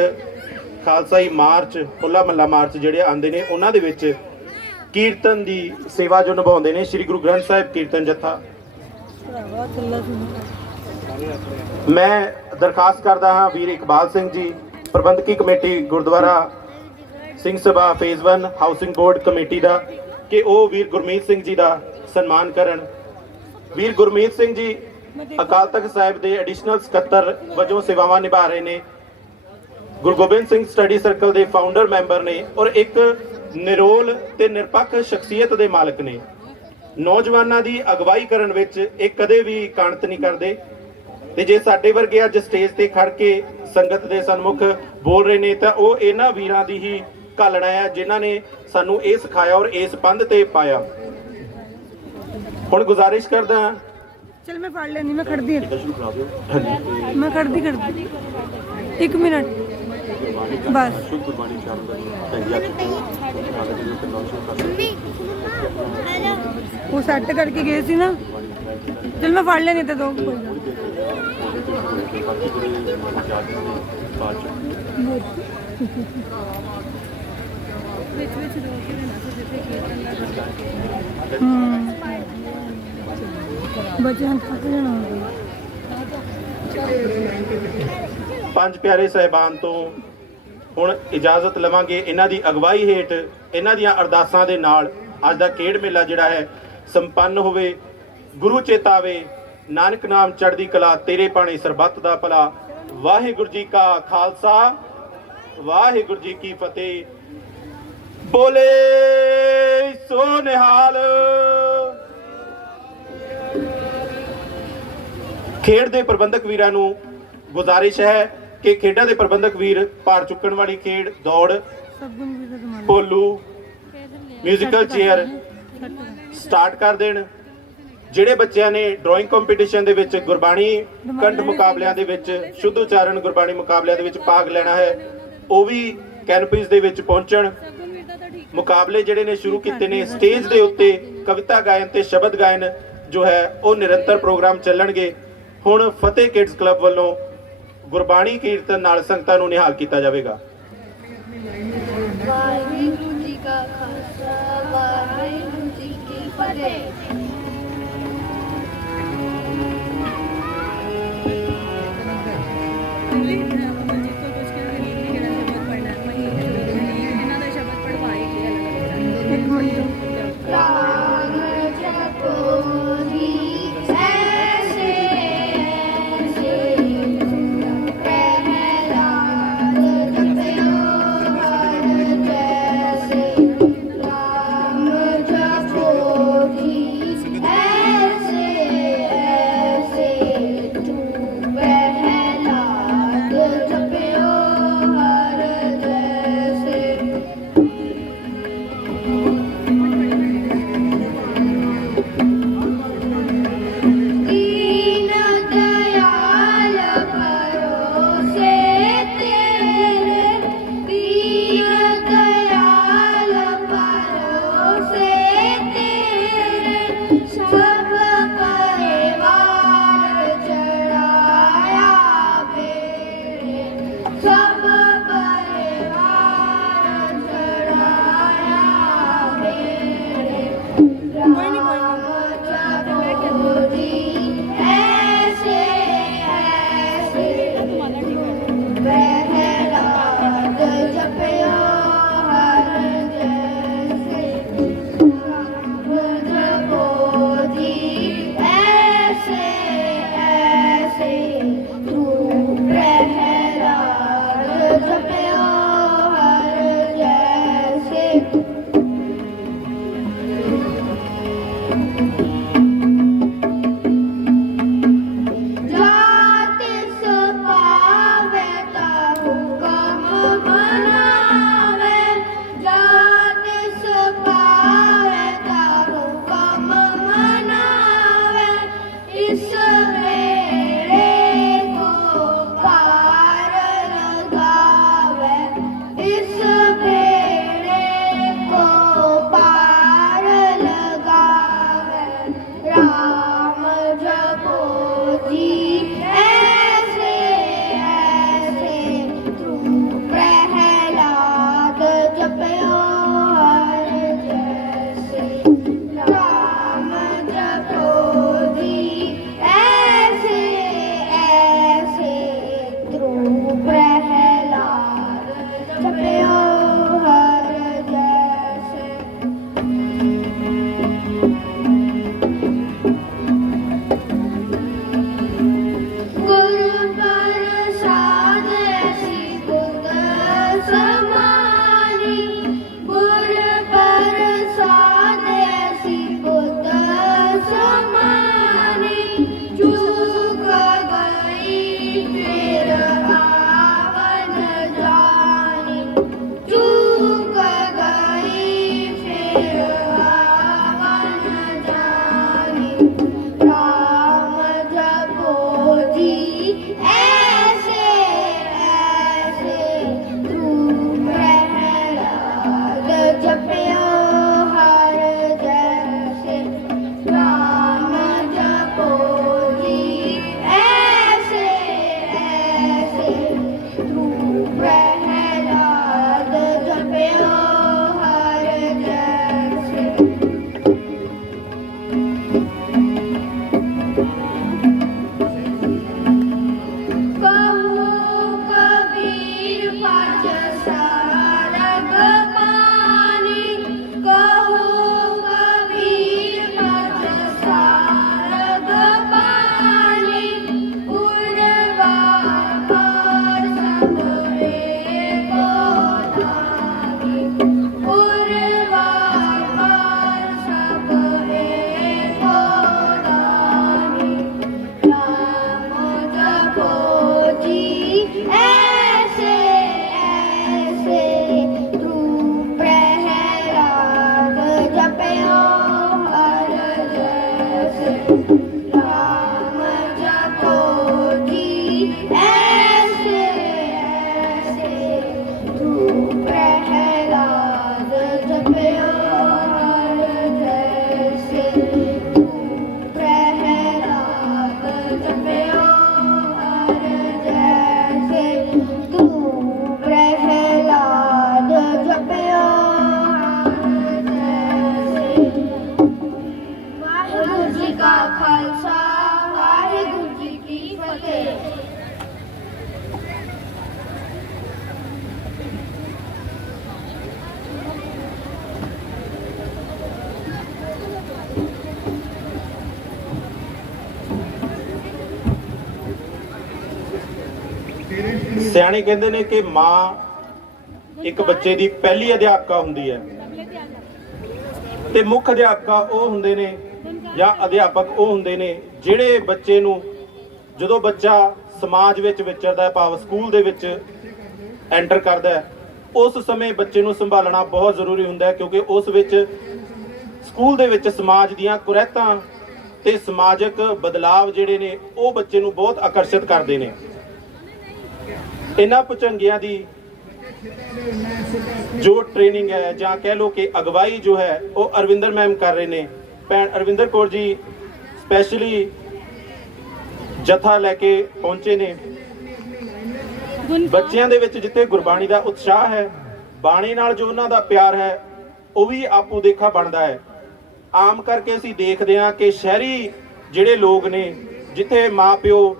ਖਾਲਸਾਈ ਮਾਰਚ, ਹੋਲਾ ਮਹੱਲਾ ਮਾਰਚ ਜਿਹੜੇ ਆਉਂਦੇ ਨੇ, ਉਹਨਾਂ ਦੇ ਵਿੱਚ ਕੀਰਤਨ ਦੀ ਸੇਵਾ ਜੋ ਨਿਭਾਉਂਦੇ ਨੇ ਸ੍ਰੀ ਗੁਰੂ ਗ੍ਰੰਥ ਸਾਹਿਬ ਕੀਰਤਨ ਜੱਥਾ। ਮੈਂ ਦਰਖਾਸਤ ਕਰਦਾ ਹਾਂ ਵੀਰ ਇਕਬਾਲ ਸਿੰਘ ਜੀ ਪ੍ਰਬੰਧਕੀ committee Gurdwara Singh Sabha phase 1 housing board committee ਦਾ ਕਿ ਉਹ ਵੀਰ ਗੁਰਮੀਤ ਸਿੰਘ ਜੀ ਦਾ ਸਨਮਾਨ ਕਰਨ। ਵੀਰ ਗੁਰਮੀਤ ਸਿੰਘ ਜੀ ਅਕਾਲ ਤਖਤ ਸਾਹਿਬ ਦੇ ਐਡੀਸ਼ਨਲ ਸਕੱਤਰ ਵਜੋਂ ਸੇਵਾਵਾਂ ਨਿਭਾ ਰਹੇ ਨੇ। ਗੁਰੂ ਗੋਬਿੰਦ ਸਿੰਘ ਸਟੱਡੀ ਸਰਕਲ ਦੇ ਫਾਊਂਡਰ ਮੈਂਬਰ ਨੇ ਔਰ ਇੱਕ ਨਿਰੋਲ ਤੇ ਨਿਰਪੱਖ ਸ਼ਖਸੀਅਤ ਦੇ ਮਾਲਕ ਨੇ। ਨੌਜਵਾਨਾਂ ਦੀ ਅਗਵਾਈ ਕਰਨ ਵਿੱਚ ਇਹ ਕਦੇ ਵੀ ਕਾਣਤ ਨਹੀਂ ਕਰਦੇ ਤੇ ਜੇ ਸਾਡੇ ਵਰਗੇ ਅੱਜ ਸਟੇਜ ਤੇ ਖੜ ਕੇ ਸੰਗਤ ਦੇ ਸਨਮੁਖ ਬੋਲ ਰਹੇ ਨੇ ਤਾਂ ਉਹ ਇਹਨਾਂ ਵੀਰਾਂ ਦੀ ਹੀ ਘਾਲਣਾ ਹੈ ਜਿਨ੍ਹਾਂ ਨੇ ਸਾਨੂੰ ਇਹ ਸਿਖਾਇਆ ਔਰ ਇਸ ਪੰਧ ਤੇ ਪਾਇਆ। ਹੁਣ ਗੁਜ਼ਾਰਿਸ਼ ਕਰਦਾ चल मैं पढ़ लेनी, मैं खड़दी मैं खड़दी 1 मिनट बस। वो सैट करके गए सी ना, चल मैं पढ़ लेनी तो दो ਬੱਚਿਆਂ ਥੱਕ ਜਾਣਾ। 5 ਪਿਆਰੇ ਸਾਹਿਬਾਨ ਤੋਂ ਹੁਣ ਇਜਾਜ਼ਤ ਲਵਾਂਗੇ। ਇਹਨਾਂ ਦੀ ਅਗਵਾਈ ਹੇਠ ਇਹਨਾਂ ਦੀਆਂ ਅਰਦਾਸਾਂ ਦੇ ਨਾਲ ਅੱਜ ਦਾ ਖੇਡ ਮੇਲਾ ਜਿਹੜਾ ਹੈ ਸੰਪੰਨ ਹੋਵੇ। ਗੁਰੂ ਚੇਤਾਵੇ ਨਾਨਕ ਨਾਮ ਚੜ੍ਹਦੀ ਕਲਾ, ਤੇਰੇ ਪਾਣੀ ਸਰਬੱਤ ਦਾ ਭਲਾ। ਵਾਹਿਗੁਰੂ ਜੀ ਕਾ ਖਾਲਸਾ, ਵਾਹਿਗੁਰੂ ਜੀ ਕੀ ਫਤਿਹ। ਬੋਲੇ ਸੋ ਨਿਹਾਲ। ਖੇਡ ਦੇ ਪ੍ਰਬੰਧਕ ਵੀਰਾਂ ਨੂੰ ਗੁਜ਼ਾਰਿਸ਼ ਹੈ ਕਿ ਖੇਡਾਂ ਦੇ ਪ੍ਰਬੰਧਕ ਵੀਰ ਭਾਰ ਚੁੱਕਣ ਵਾਲੀ ਖੇਡ, ਦੌੜ, ਭੋਲੂ, ਮਿਊਜ਼ੀਕਲ ਚੇਅਰ ਸਟਾਰਟ ਕਰ ਦੇਣ। ਜਿਹੜੇ ਬੱਚਿਆਂ ਨੇ ਡਰਾਇੰਗ ਕੰਪੀਟੀਸ਼ਨ ਦੇ ਵਿੱਚ, ਗੁਰਬਾਣੀ ਕੰਠ ਮੁਕਾਬਲਿਆਂ ਦੇ ਵਿੱਚ, ਸ਼ੁੱਧ ਉਚਾਰਨ ਗੁਰਬਾਣੀ ਮੁਕਾਬਲਿਆਂ ਦੇ ਵਿੱਚ ਭਾਗ ਲੈਣਾ ਹੈ, ਉਹ ਵੀ ਕੈਨਪੀਜ਼ ਦੇ ਵਿੱਚ ਪਹੁੰਚਣ। ਮੁਕਾਬਲੇ ਜਿਹੜੇ ਨੇ ਸ਼ੁਰੂ ਕੀਤੇ ਨੇ, ਸਟੇਜ ਦੇ ਉੱਤੇ ਕਵਿਤਾ ਗਾਇਨ ਤੇ ਸ਼ਬਦ ਗਾਇਨ ਜੋ ਹੈ ਉਹ ਨਿਰੰਤਰ ਪ੍ਰੋਗਰਾਮ ਚੱਲਣਗੇ। ਹੁਣ ਫਤਿਹ ਕਿਡਸ ਕਲੱਬ ਵੱਲੋਂ ਗੁਰਬਾਣੀ ਕੀਰਤਨ ਨਾਲ ਸੰਗਤਾਂ ਨੂੰ ਨਿਹਾਲ ਕੀਤਾ ਜਾਵੇਗਾ। ਵਾਹਿਗੁਰੂ ਜੀ ਕਾ ਖਾਲਸਾ, ਵਾਹਿਗੁਰੂ ਜੀ ਕੀ ਫਤਿਹ। एक मिनट जपो जी ऐसे ऐसे ध्रुव प्रहलाद जपयो हर जैसे गुरु प्रसाद ऐसी बुद्ध समानी गुरु प्रसाद ऐसी बुद्ध समानी चूक गई फिर आवन जानी चूक गई फिर आवन जानी राम जपो जी ऐसे ऐसे ध्रुव प्रहलाद जपयो हर जैसे राम जपो जी ऐसे ऐसे ध्रुव प्रहलाद जपयो हर जैसे कहूँ कबीर पच सारग पानी कहूँ कबीर पच सारग पानी उड़वा पर सब एको धानी उड़वा पर सब एको धानी राम जपो जी ऐसे ऐसे ध्रुव प्रहलाद जपयो हर जैसे राम जपो जी ऐसे ऐसे ध्रुव प्रहलाद जपयो हर जैसे ध्रुव प्रहलाद जपयो हर जैसे ध्रुव प्रहलाद जपयो हर जैसे वाहिगुरु जी का खालसा वाहिगुरु जी की फतेह। ਸਿਆਣੇ ਕਹਿੰਦੇ ਨੇ ਕਿ ਮਾਂ ਇੱਕ ਬੱਚੇ ਦੀ ਪਹਿਲੀ ਅਧਿਆਪਕਾ ਹੁੰਦੀ ਹੈ ਤੇ ਮੁੱਖ ਅਧਿਆਪਕਾ ਉਹ ਹੁੰਦੇ ਨੇ ਜਾਂ ਅਧਿਆਪਕ ਉਹ ਹੁੰਦੇ ਨੇ ਜਿਹੜੇ ਬੱਚੇ ਨੂੰ ਜਦੋਂ ਬੱਚਾ ਸਮਾਜ ਵਿੱਚ ਵਿਚਰਦਾ ਹੈ ਭਾਵ ਸਕੂਲ ਦੇ ਵਿੱਚ ਐਂਟਰ ਕਰਦਾ ਹੈ ਉਸ ਸਮੇਂ ਬੱਚੇ ਨੂੰ ਸੰਭਾਲਣਾ ਬਹੁਤ ਜ਼ਰੂਰੀ ਹੁੰਦਾ ਹੈ ਕਿਉਂਕਿ ਉਸ ਵਿੱਚ ਸਕੂਲ ਦੇ ਵਿੱਚ ਸਮਾਜ ਦੀਆਂ ਕੁਰੈਤਾਂ ਤੇ ਸਮਾਜਿਕ ਬਦਲਾਵ ਜਿਹੜੇ ਨੇ ਉਹ ਬੱਚੇ ਨੂੰ ਬਹੁਤ ਆਕਰਸ਼ਿਤ ਕਰਦੇ ਨੇ। ਇਹਨਾਂ ਭੁਜੰਗਿਆਂ ਦੀ ਜੋ ਟ੍ਰੇਨਿੰਗ ਹੈ ਜਾਂ ਕਹਿ ਲਓ ਕਿ ਅਗਵਾਈ ਜੋ ਹੈ ਉਹ ਅਰਵਿੰਦਰ ਮੈਮ ਕਰ ਰਹੇ ਨੇ। ਭੈਣ ਅਰਵਿੰਦਰ ਕੌਰ ਜੀ ਸਪੈਸ਼ਲੀ ਜਥਾ ਲੈ ਕੇ ਪਹੁੰਚੇ ਨੇ। ਬੱਚਿਆਂ ਦੇ ਵਿੱਚ ਜਿੱਥੇ ਗੁਰਬਾਣੀ ਦਾ ਉਤਸ਼ਾਹ ਹੈ ਬਾਣੀ ਨਾਲ ਜੋ ਉਹਨਾਂ ਦਾ ਪਿਆਰ ਹੈ ਉਹ ਵੀ ਆਪੋ ਦੇਖਾ ਬਣਦਾ ਹੈ। ਆਮ ਕਰਕੇ ਅਸੀਂ ਦੇਖਦੇ ਹਾਂ ਕਿ ਸ਼ਹਿਰੀ ਜਿਹੜੇ ਲੋਕ ਨੇ ਜਿੱਥੇ ਮਾਪਿਓ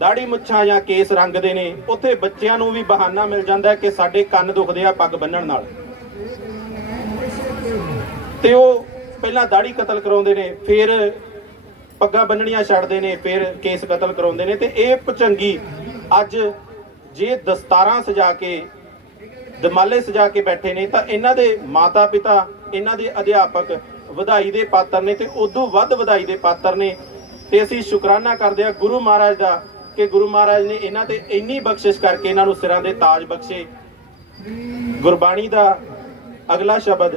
ਦਾੜੀ ਮੁੱਛਾਂ ਜਾਂ ਕੇਸ ਰੰਗਦੇ ਨੇ ਉੱਥੇ ਬੱਚਿਆਂ ਨੂੰ ਵੀ ਬਹਾਨਾ ਮਿਲ ਜਾਂਦਾ ਕਿ ਸਾਡੇ ਕੰਨ ਦੁਖਦੇ ਆ ਪੱਗ ਬੰਨਣ ਨਾਲ ਤੇ ਉਹ ਪਹਿਲਾਂ ਦਾੜੀ ਕਤਲ ਕਰਾਉਂਦੇ ਨੇ ਫਿਰ ਪੱਗਾਂ ਬੰਨਣੀਆਂ ਛੱਡਦੇ ਨੇ ਫਿਰ ਕੇਸ ਕਤਲ ਕਰਾਉਂਦੇ ਨੇ। ਤੇ ਇਹ ਭੁਜੰਗੀ ਅੱਜ ਜੇ ਦਸਤਾਰਾਂ ਸਜਾ ਕੇ ਦਮਾਲੇ ਸਜਾ ਕੇ ਬੈਠੇ ਨੇ ਤਾਂ ਇਹਨਾਂ ਦੇ ਮਾਤਾ ਪਿਤਾ ਇਹਨਾਂ ਦੇ ਅਧਿਆਪਕ ਵਧਾਈ ਦੇ ਪਾਤਰ ਨੇ ਤੇ ਉਦੋਂ ਵੱਧ ਵਧਾਈ ਦੇ ਪਾਤਰ ਨੇ। ਤੇ ਅਸੀਂ ਸ਼ੁਕਰਾਨਾ ਕਰਦੇ ਹਾਂ ਗੁਰੂ ਮਹਾਰਾਜ ਦਾ ਕਿ ਗੁਰੂ ਮਹਾਰਾਜ ਨੇ ਇਹਨਾਂ ਤੇ ਇੰਨੀ ਬਖਸ਼ਿਸ਼ ਕਰਕੇ ਇਹਨਾਂ ਨੂੰ ਸਿਰਾਂ ਦੇ ਤਾਜ ਬਖਸ਼ੇ। ਗੁਰਬਾਣੀ ਦਾ ਅਗਲਾ ਸ਼ਬਦ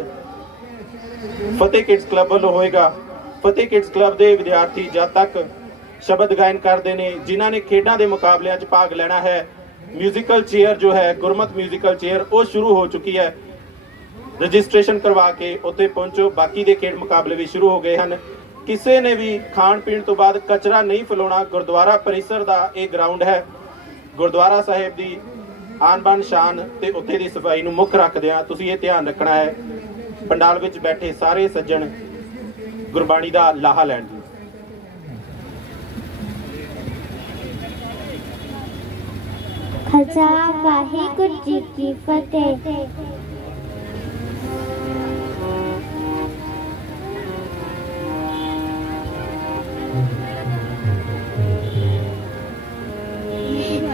ਫਤਿਹ ਕਿਡਸ ਕਲੱਬ ਵੱਲੋਂ ਹੋਏਗਾ। ਫਤਿਹ ਕਿਡਸ ਕਲੱਬ ਦੇ ਵਿਦਿਆਰਥੀ ਜਦ ਤੱਕ ਸ਼ਬਦ ਗਾਇਨ ਕਰਦੇ ਨੇ ਜਿਨ੍ਹਾਂ ਨੇ ਖੇਡਾਂ ਦੇ ਮੁਕਾਬਲਿਆਂ 'ਚ ਭਾਗ ਲੈਣਾ ਹੈ ਮਿਊਜ਼ੀਕਲ ਚੇਅਰ ਜੋ ਹੈ ਗੁਰਮਤ ਮਿਊਜ਼ੀਕਲ ਚੇਅਰ ਉਹ ਸ਼ੁਰੂ ਹੋ ਚੁੱਕੀ ਹੈ। ਰਜਿਸਟ੍ਰੇਸ਼ਨ ਕਰਵਾ ਕੇ ਉੱਥੇ ਪਹੁੰਚੋ। ਬਾਕੀ ਦੇ ਖੇਡ ਮੁਕਾਬਲੇ ਵੀ ਸ਼ੁਰੂ ਹੋ ਗਏ ਹਨ। ਕਿਸੇ ਨੇ ਵੀ ਖਾਣ ਪੀਣ ਤੋਂ ਬਾਅਦ ਕਚਰਾ ਨਹੀਂ ਫੈਲਾਉਣਾ। ਗੁਰਦੁਆਰਾ ਪਰਿਸਰ ਦਾ ਇਹ ਗਰਾਊਂਡ ਹੈ। ਗੁਰਦੁਆਰਾ ਸਾਹਿਬ ਦੀ ਆਨ ਬਾਨ ਸ਼ਾਨ ਤੇ ਉੱਥੇ ਦੀ ਸਫਾਈ ਨੂੰ ਮੁੱਖ ਰੱਖਦਿਆਂ ਤੁਸੀਂ ਇਹ ਧਿਆਨ ਰੱਖਣਾ ਹੈ। ਪੰਡਾਲ ਵਿੱਚ ਬੈਠੇ ਸਾਰੇ ਸੱਜਣ ਗੁਰਬਾਣੀ ਦਾ ਲਾਹਾ ਲੈਣ ਜੀ। ਖਾਲਸਾ ਵਾਹਿਗੁਰੂ ਜੀ ਕੀ ਫਤਿਹ।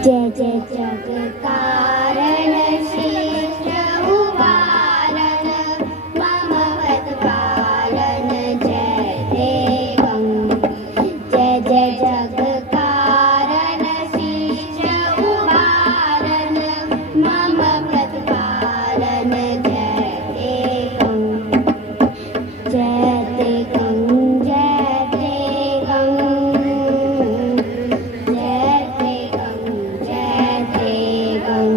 जय जय जग कारण श्रेष्ठ उबारण मम प्रतिपालन जय देवं। जय जय जग कारण श्रेष्ठ उबारण मम प्रतिपालन जय देवं। जय देवं जय देवं जय देवं जय देवं।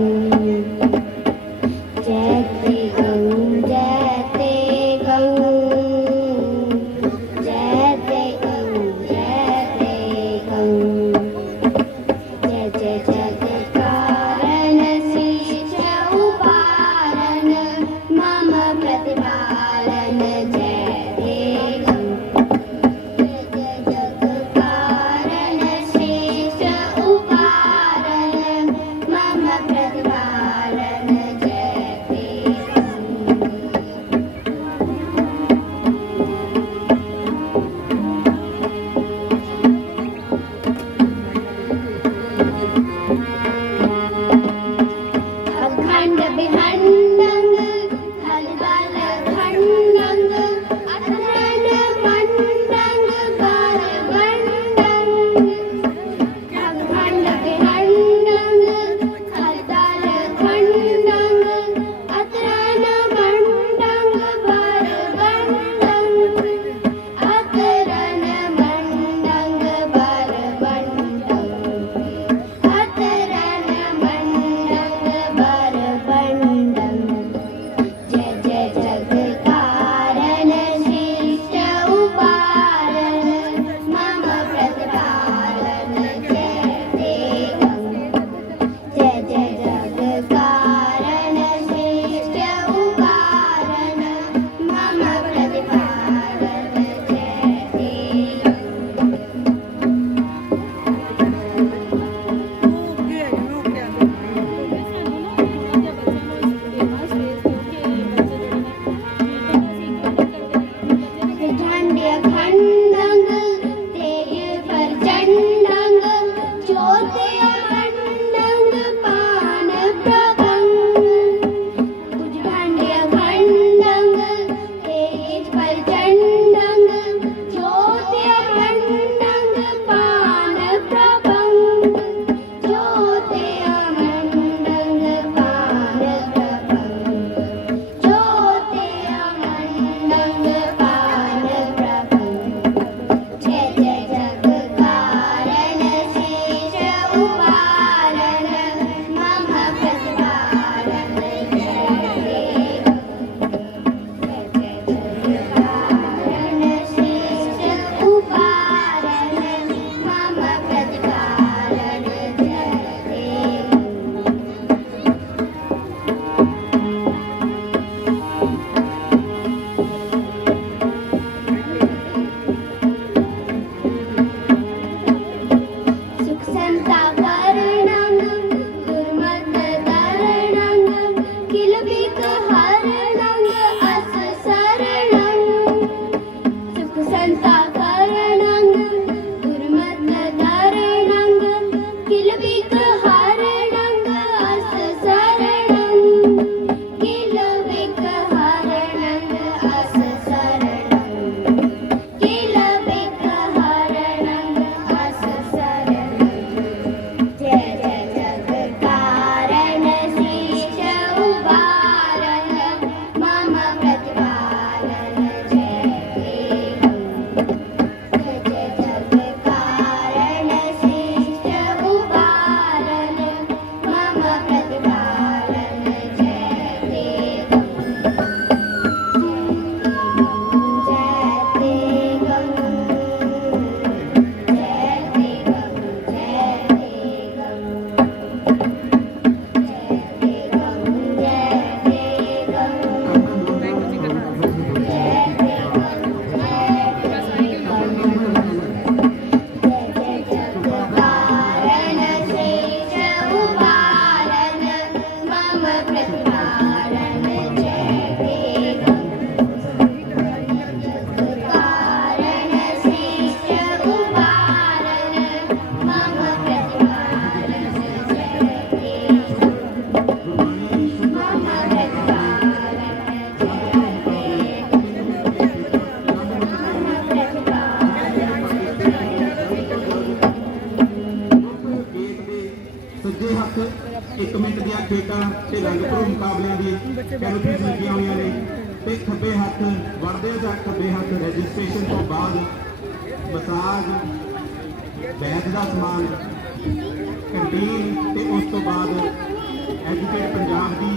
ਖੇਡਾਂ ਤੇ ਰੰਗਪੁਰ ਮੁਕਾਬਲਿਆਂ ਦੀ ਕੈਨੋਪੀਜ਼ ਲੱਗੀਆਂ ਹੋਈਆਂ ਨੇ ਤੇ ਖੱਬੇ ਹੱਥ ਵੜਦੇ ਜਾਂ ਖੱਬੇ ਹੱਥ ਰਜਿਸਟ੍ਰੇਸ਼ਨ ਤੋਂ ਬਾਅਦ ਮਸਾਜ ਬੈਗ ਦਾ ਸਮਾਨ ਕੰਟੀਨ ਤੇ ਉਸ ਤੋਂ ਬਾਅਦ ਐਜੂਕੇਟ ਪੰਜਾਬ ਦੀ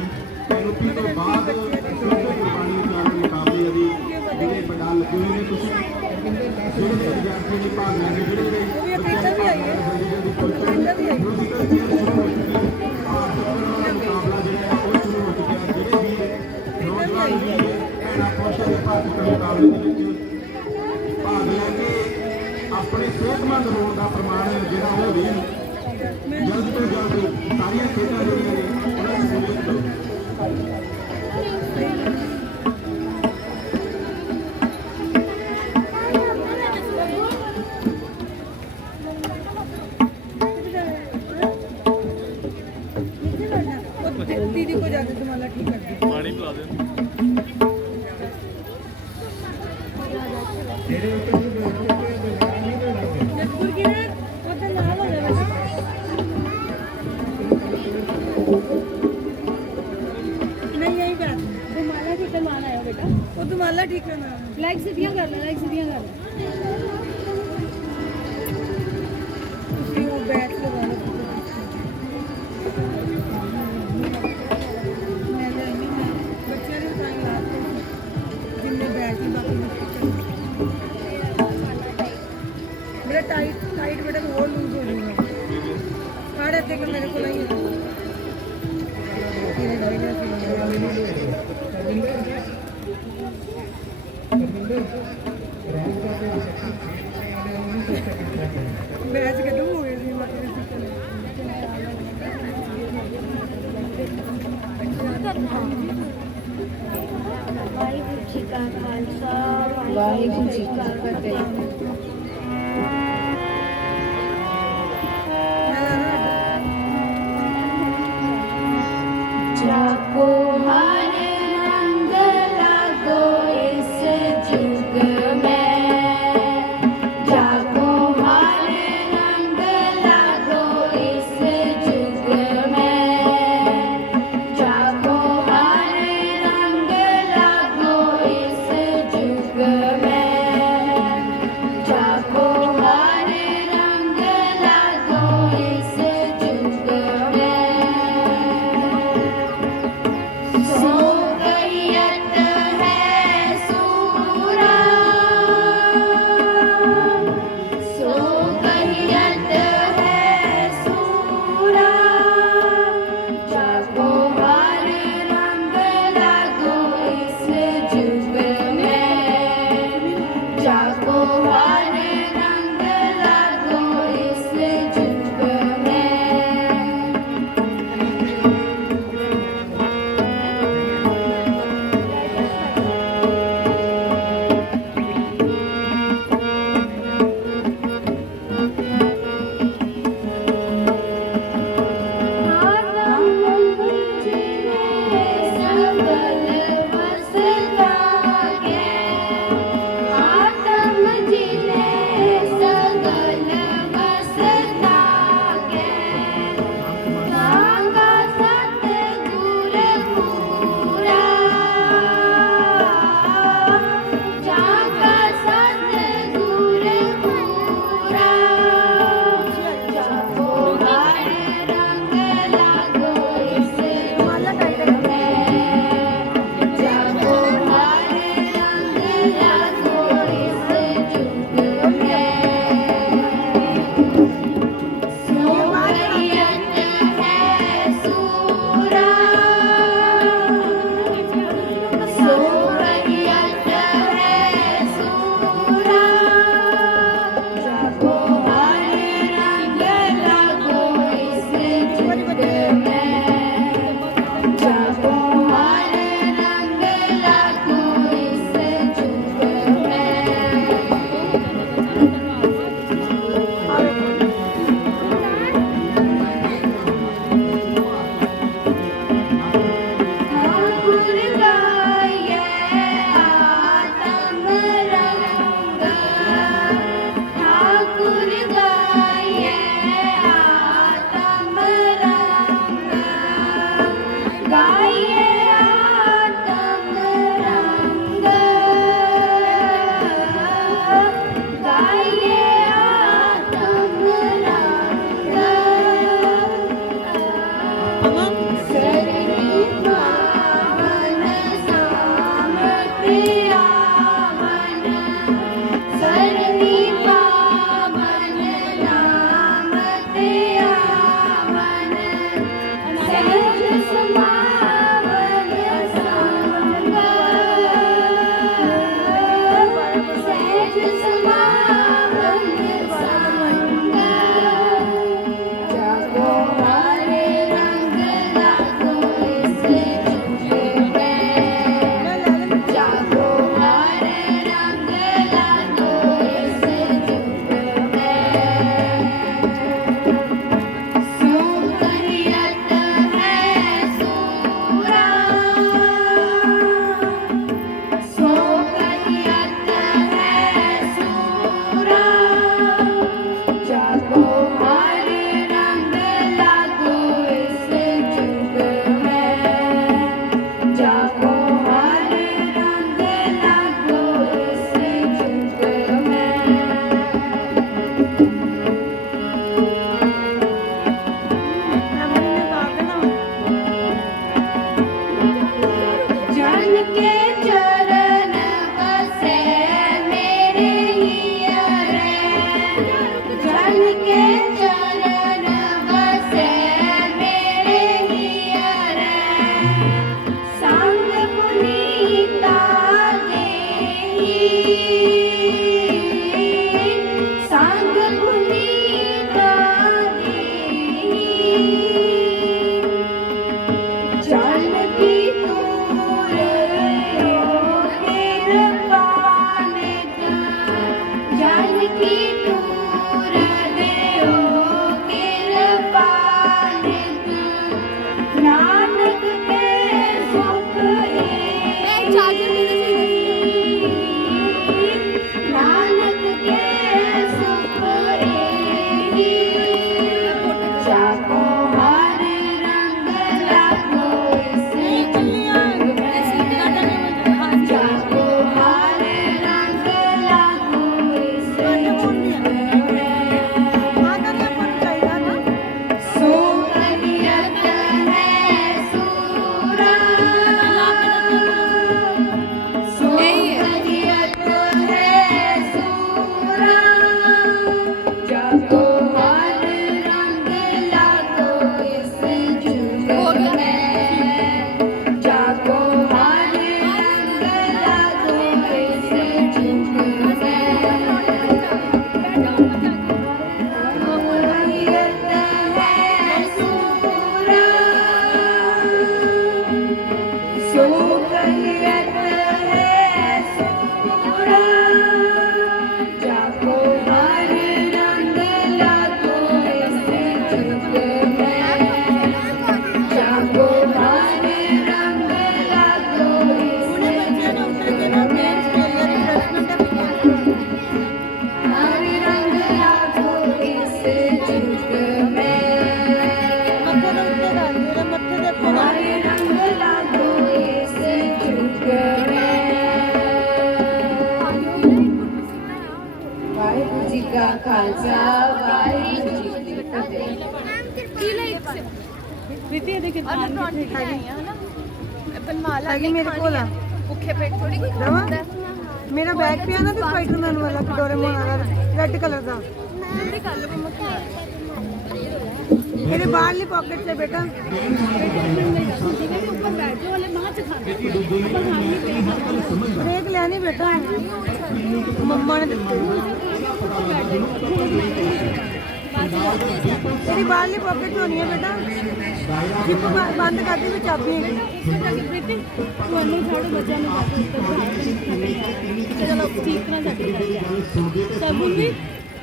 ਕੈਨੋਪੀ ਤੋਂ ਬਾਅਦ ਗੁਰਬਾਣੀ ਉਚਾਰਨ ਮੁਕਾਬਲੇ ਦੀ ਜਿਹੜੇ ਪੰਡਾਲ ਲੱਗੇ ਹੋਏ ਨੇ ਤੁਸੀਂ ਜਿਹੜੇ ਵਿਦਿਆਰਥੀ ਨੇ ਭਾਗ ਲੈਣੇ ਜਿਹੜੇ ਬੱਚਿਆਂ ਨੇ ਭਾਗ ਲੈਣਾ ਮਿਊਜ਼ੀਕਲ ਚੇਅਰ ਸ਼ੁਰੂ ਹੋ ਚੁੱਕੀ ਹੈ ਮੁਕਾਬਲਾ ਜਿਹੜਾ ਹੈ ਉਹ ਸ਼ੁਰੂ ਹੋ ਚੁੱਕਿਆ ਜਿਹੜੇ ਵੀ ਨੌਜਵਾਨ ਵੀ ਭੈਣਾਂ ਪੁਰਸ਼ਾਂ ਦੇ ਭਾਰਤ ਦੇ ਮੁਕਾਬਲੇ ਦੇ ਵਿੱਚ ਭਾਗ ਲੈ ਕੇ ਆਪਣੇ ਸਿਹਤਮੰਦ ਹੋਣ ਦਾ ਪ੍ਰਮਾਣ ਜਿਹੜਾ ਉਹ ਵੀ ਜਲਦ ਤੋਂ ਜਲਦ ਸਾਰੀਆਂ ਖੇਡਾਂ ਜਿਹੜੀਆਂ ਨੇ ਉਹਨਾਂ ਨੂੰ ਸ਼ਮੂਲੀਅਤ ਕਰੋ। दीदी को जाके तुम्हारा ठीक कर दे पानी पिला दे जयपुर की ना उधर लाल हो जाएगा नहीं यही बात तुम्हारा ठीक करवाना है बेटा वो तुम्हारा ठीक करना लाइक सीधियां कर लो लाइक सीधियां कर लो उसी वो बैठ लगा लो मेरा टाइट टाइट बेटा वो लूज हो जाएगा साढ़े तक मेरे को नहीं बैच के हो गए ਵਾਹਿਗੁਰੂ ਜੀ ਕਾ ਖਾਲਸਾ वाहिगुरु जी का फतेह जाको हर रंग लागो इस जुग में जाको हर रंग लागो इस जुग में जाको हर रंग लागो इस जुग में जाको हर रंग लागो इस जुग में सो गयत है सूरा सो गयत है सूरा जाको हर रंग लागो इस जुग में जाको हर रंग के चरण बसे मेरे हियर संग पुनीता देहि संग पुनीता देहि जानकी तूर जानकी तूर देओ कृपानित नानक के सुख नानक के सुख जाको हर रंग लागो इसे जाको हर रंग लागो इसे सो कहियत है सूरा सो कहियत है सूरा जाको हर रंग लागो इस जुग में जाको हर रंग लागो इस जुग में कहियत है सूरा सो कहियत है सूरा जाको हर रंग लागो इस जुग में जाको हर रंग लागो इस हर रंग लागो इस जुग में हर रंग लागो इस जुग में वाहिगुरु जी का खालसा वाहिगुरु जी की फतेह आगे मेरे को ला रवा मेरा बैग पिया ना तो स्पाइडरमैन वाला डोरेमोन वाला रेड कलर का मेरे बाहरली पॉकेट से बेटा ब्रेक लेनी बेटा मम्मा ने तेरी बाहरली पॉकेट होनी है बेटा जिप बंद कर दी चाबी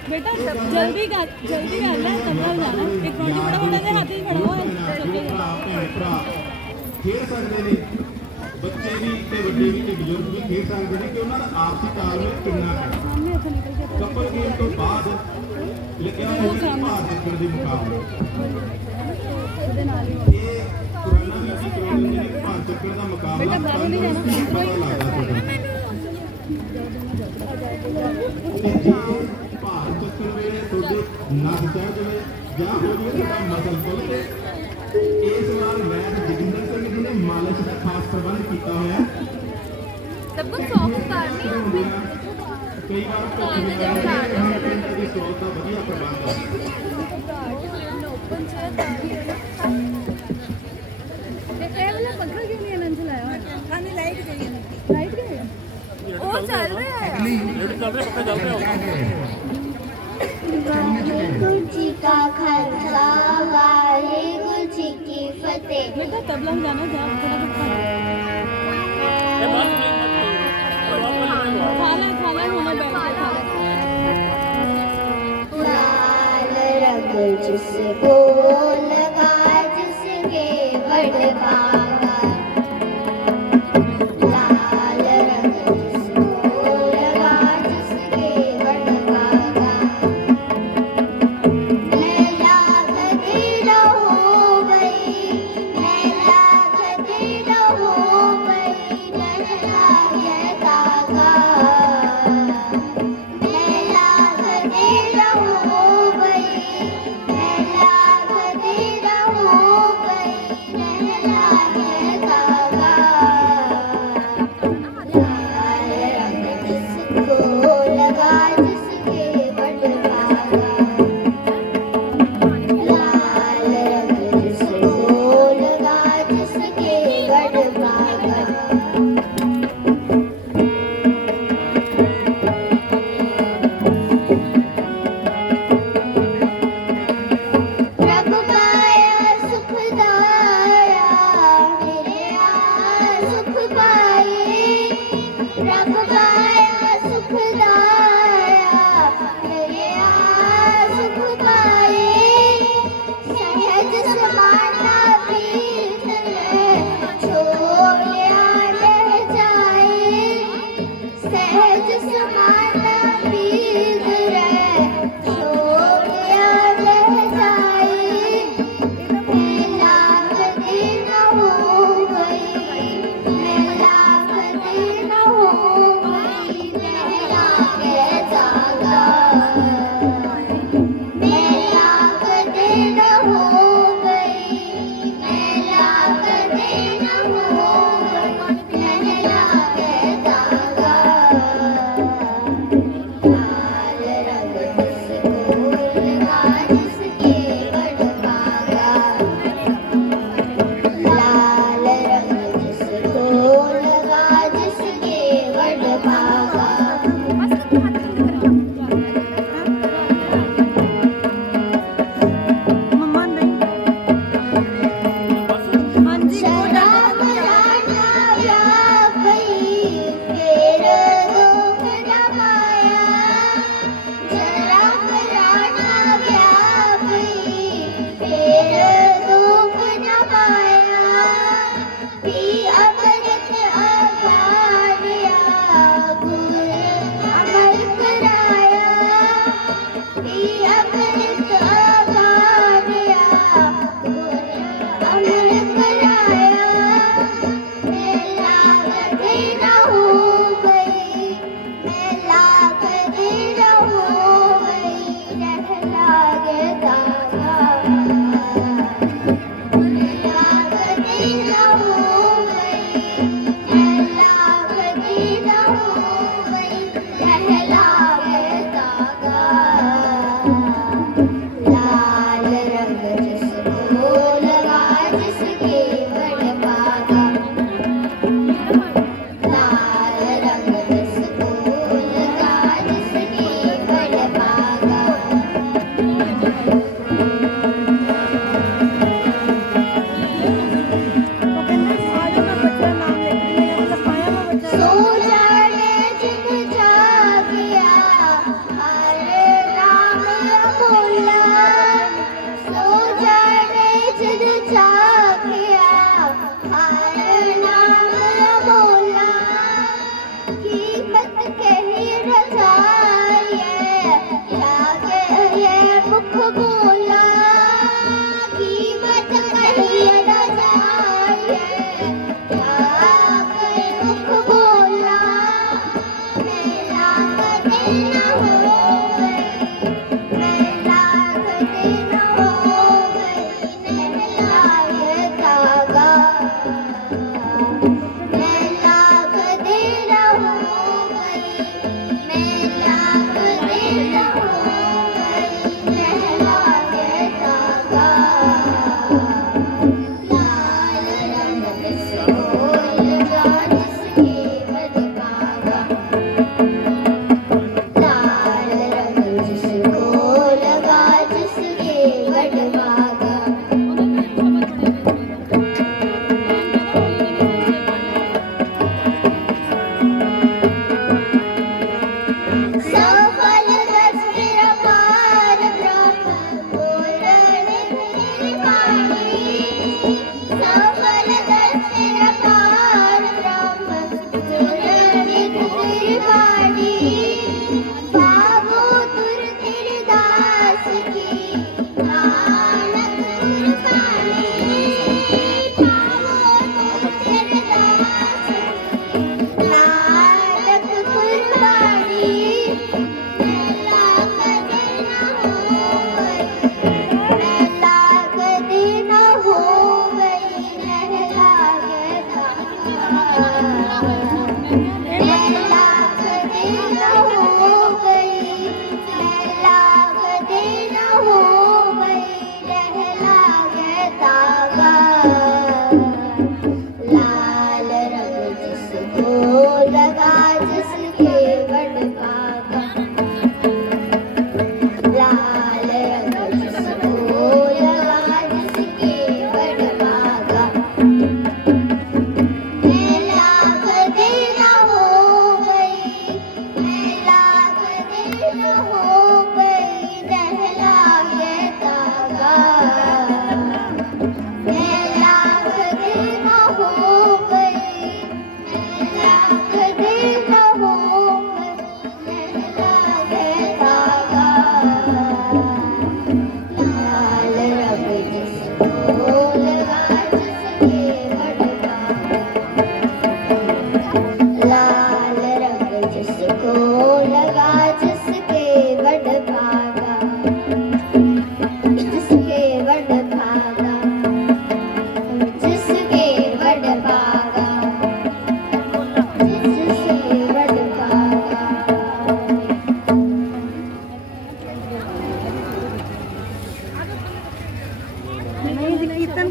बेटा जल्दी कर ले तब तक जाना एक रोटी बड़ा बड़ा दे हाथ में फड़ाओ ਖੇਡ ਸਕਦੇ ਨੇ ਬੱਚੇ ਵੀ ਤੇ ਵੱਡੇ ਵੀ ਤੇ ਬਜ਼ੁਰਗ ਵੀ ਖੇਡ ਸਕਦੇ ਨੇ ਕਿ ਉਹਨਾਂ ਦਾ ਆਪਸੀ ਤਾਲਮੇਲ ਕਿੰਨਾ ਹੈ ਕਪਲ ਗੇਮ ਤੋਂ ਬਾਅਦ ਲਿਖਿਆ ਹੋਇਆ ਭਾਰ ਚੱਕਰ ਦੇ ਮੁਕਾਬਲੇ ਇਹ ਕੋਰੋਨਾ ਦੀ ਭਾਰ ਚੱਕਰ ਦਾ ਮੁਕਾਬਲਾ ਪਤਾ ਲੱਗਦਾ ਭਾਰ ਚੱਕਰ ਵੇਲੇ ਤੁਹਾਡੇ ਨਸ ਚੜ ਜਾਵੇ ਜਾਂ ਹੋ ਜਾਵੇ ਤੁਹਾਡਾ ਮਸਲ ਖੁੱਲ ਕੇ ਇਸ ਵਾਰ ਮੈਂ ਜਗਿੰਦਰ ਸਿੰਘ ਜੀ ਨੇ ਮਾਲਿਸ਼ ਦਾ ਖਾਸ ਪ੍ਰਬੰਧ ਕੀਤਾ ਹੋਇਆ ਸਭ ਕੁਝ ਸੌਫਟ ਕਰਨੀ ਕਈ ਵਾਰ ਦੀ ਸਹੂਲਤ ਦਾ ਵਧੀਆ ਪ੍ਰਬੰਧ ਹੈ ਓਪਨ ਚੇਅਰ ਤੇ ਇਹ ਵਾਲਾ ਪੱਖਾ ਕਿਉਂ ਨਹੀਂ ਇਹਨਾਂ ਚਲਾਇਆ ਖਾਣੀ ਲਾਈਟ ਗਈ ਹੈ ਲਾਈਟ ਗਈ ਹੈ ਉਹ ਚੱਲ ਰਿਹਾ ਹੈ वाहिगुरु जी का खालसा वाहिगुरु जी की फतेह बेटा तबला में गाना गा थोड़ा खाना होना लाल रंग जिसको लगा जिसके बड़वा लाल रंग जिसको लगा जिसके बड़वा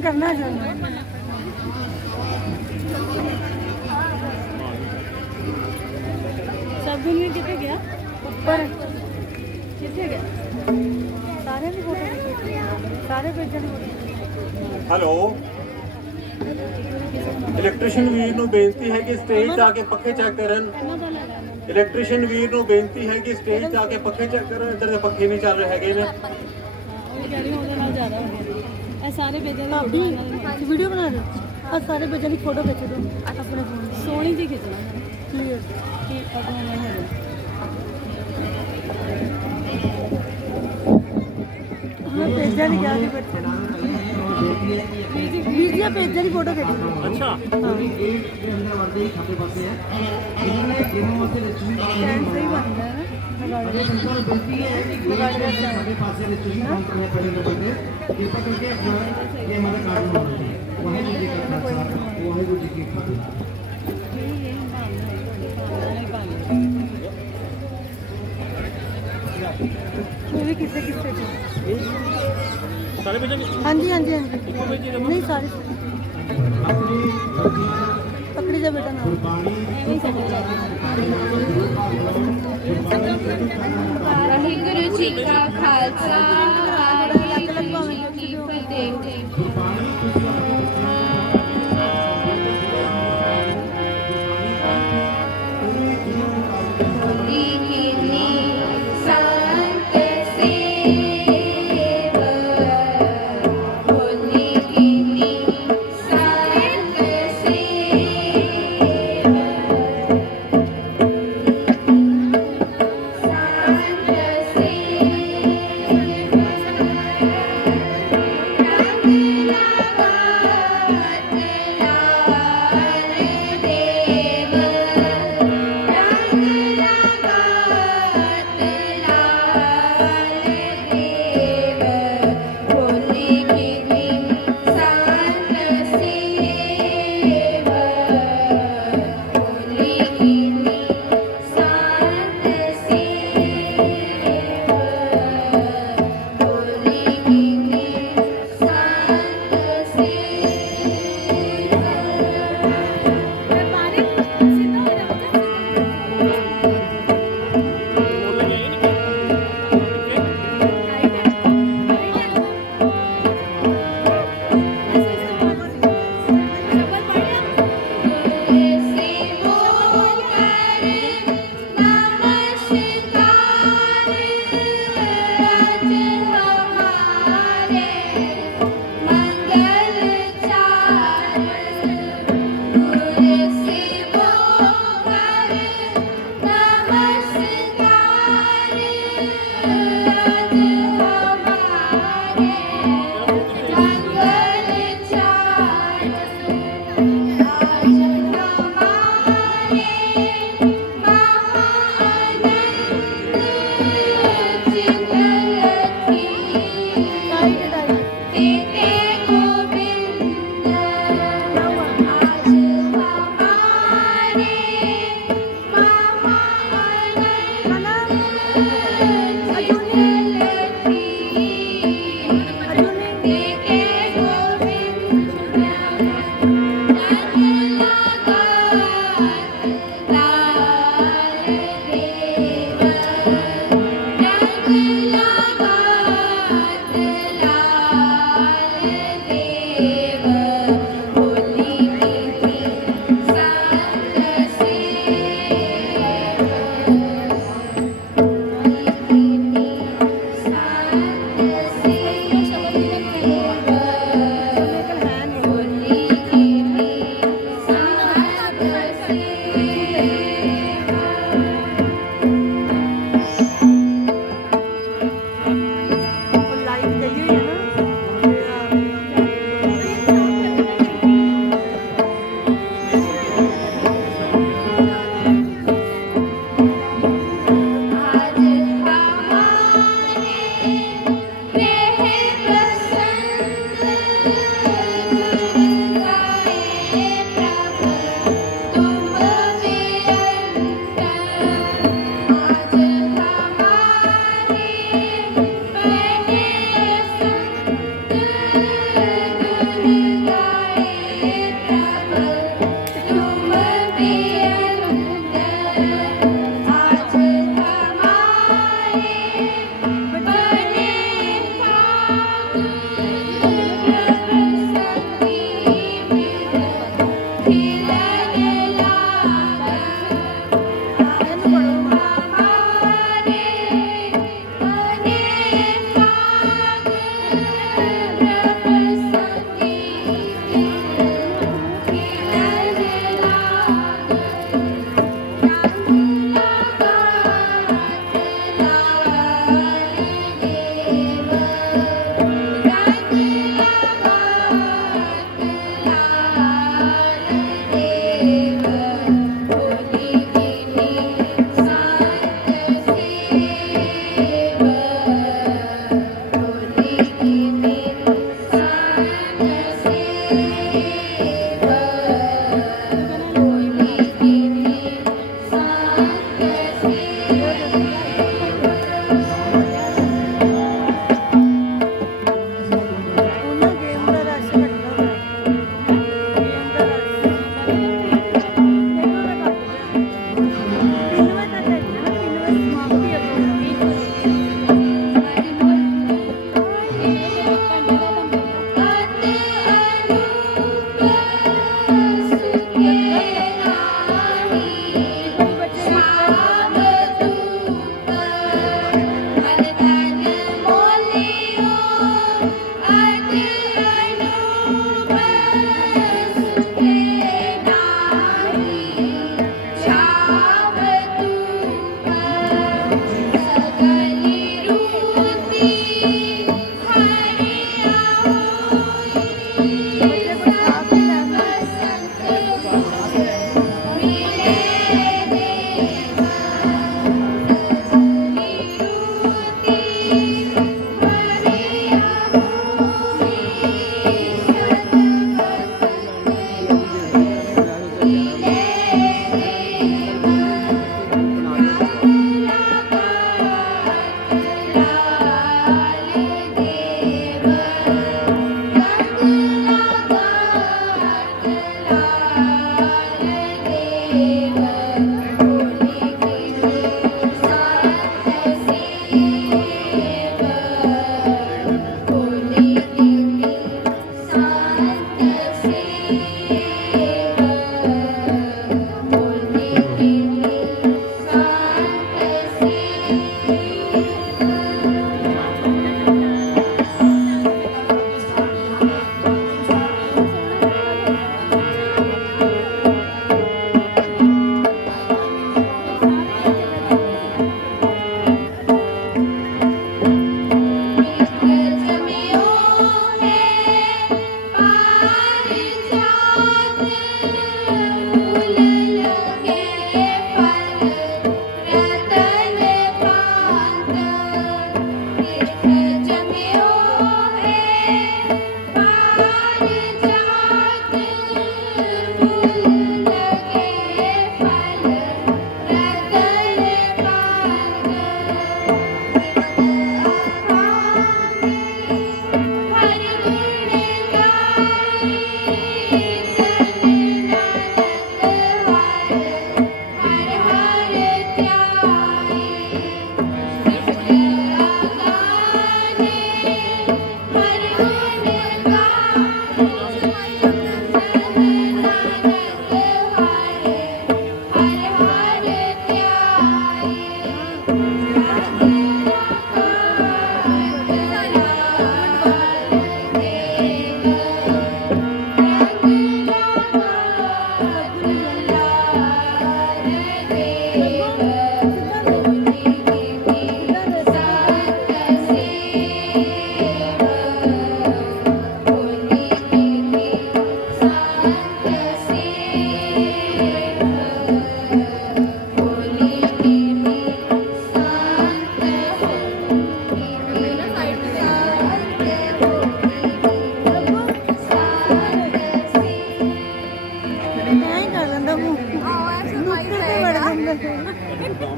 करना चाहूँगा। सबगुन कितने गया ऊपर कितने गया सारे भी फोटो सारे भेजने ਹੈਲੋ ਇਲੈਕਟ੍ਰੀਸ਼ੀਅਨ ਵੀਰ ਨੂੰ ਬੇਨਤੀ ਹੈ ਕਿ ਸਟੇਜ 'ਤੇ ਆ ਕੇ ਪੱਖੇ ਚੈੱਕ ਕਰਨ। ਇਲੈਕਟ੍ਰੀਸ਼ੀਅਨ ਵੀਰ ਨੂੰ ਬੇਨਤੀ ਹੈ ਕਿ ਸਟੇਜ 'ਤੇ ਆ ਕੇ ਪੱਖੇ ਚੈੱਕ ਕਰਨ। ਇੱਧਰ ਦੇ ਪੱਖੇ ਨਹੀਂ ਚੱਲ ਰਹੇ ਹੈਗੇ ਨੇ। ਉਹ ਕਹਿ ਰਹੀ ਉਹਦੇ ਨਾਲ ਜ਼ਿਆਦਾ ਹੋ ਗਿਆ ਇਹ ਸਾਰੇ ਬੇਜਾਂ ਦੀ ਫੋਟੋ ਇਹਨਾਂ ਦੇ वीडियो बना दो और सारे बच्चों की फोटो खींच दो अपने फोन में ਸੋਹਣੀ ਜੀ ਖਿੱਚਣਾ क्लियर ਕਿ ਅਗੋਂ ਨਾ ਹੋ ਜਾਏ हाँ भेजा नहीं क्या बच्चे वीडियो भेजा नहीं फोटो खींच दो ਅੱਛਾ स्टैंड सही बन गया है मेरे किससे किससे ਸਾਰੇ ਬੱਚੇ हाँ जी हाँ जी हाँ जी नहीं सारे पकड़ी जा बेटा ना ਵਾਹਿਗੁਰੂ ਜੀ ਕਾ ਖਾਲਸਾ ਵਾਹਿਗੁਰੂ ਜੀ ਕੀ ਫਤਿਹ।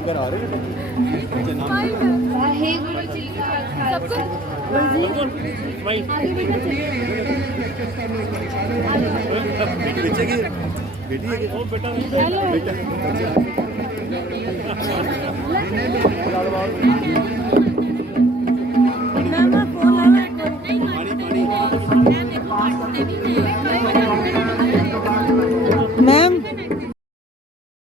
ਲੰਗਰ ਆ ਰਹੇ ਨੇ ਵਾਹਿਗੁਰੂ ਜੀ ਕਾ ਖਾਲਸਾ ਬੱਚੇ ਕੀ ਬੇਟੀ ਹੈ ਉਹ ਬੇਟਾ ਬੇਟਾ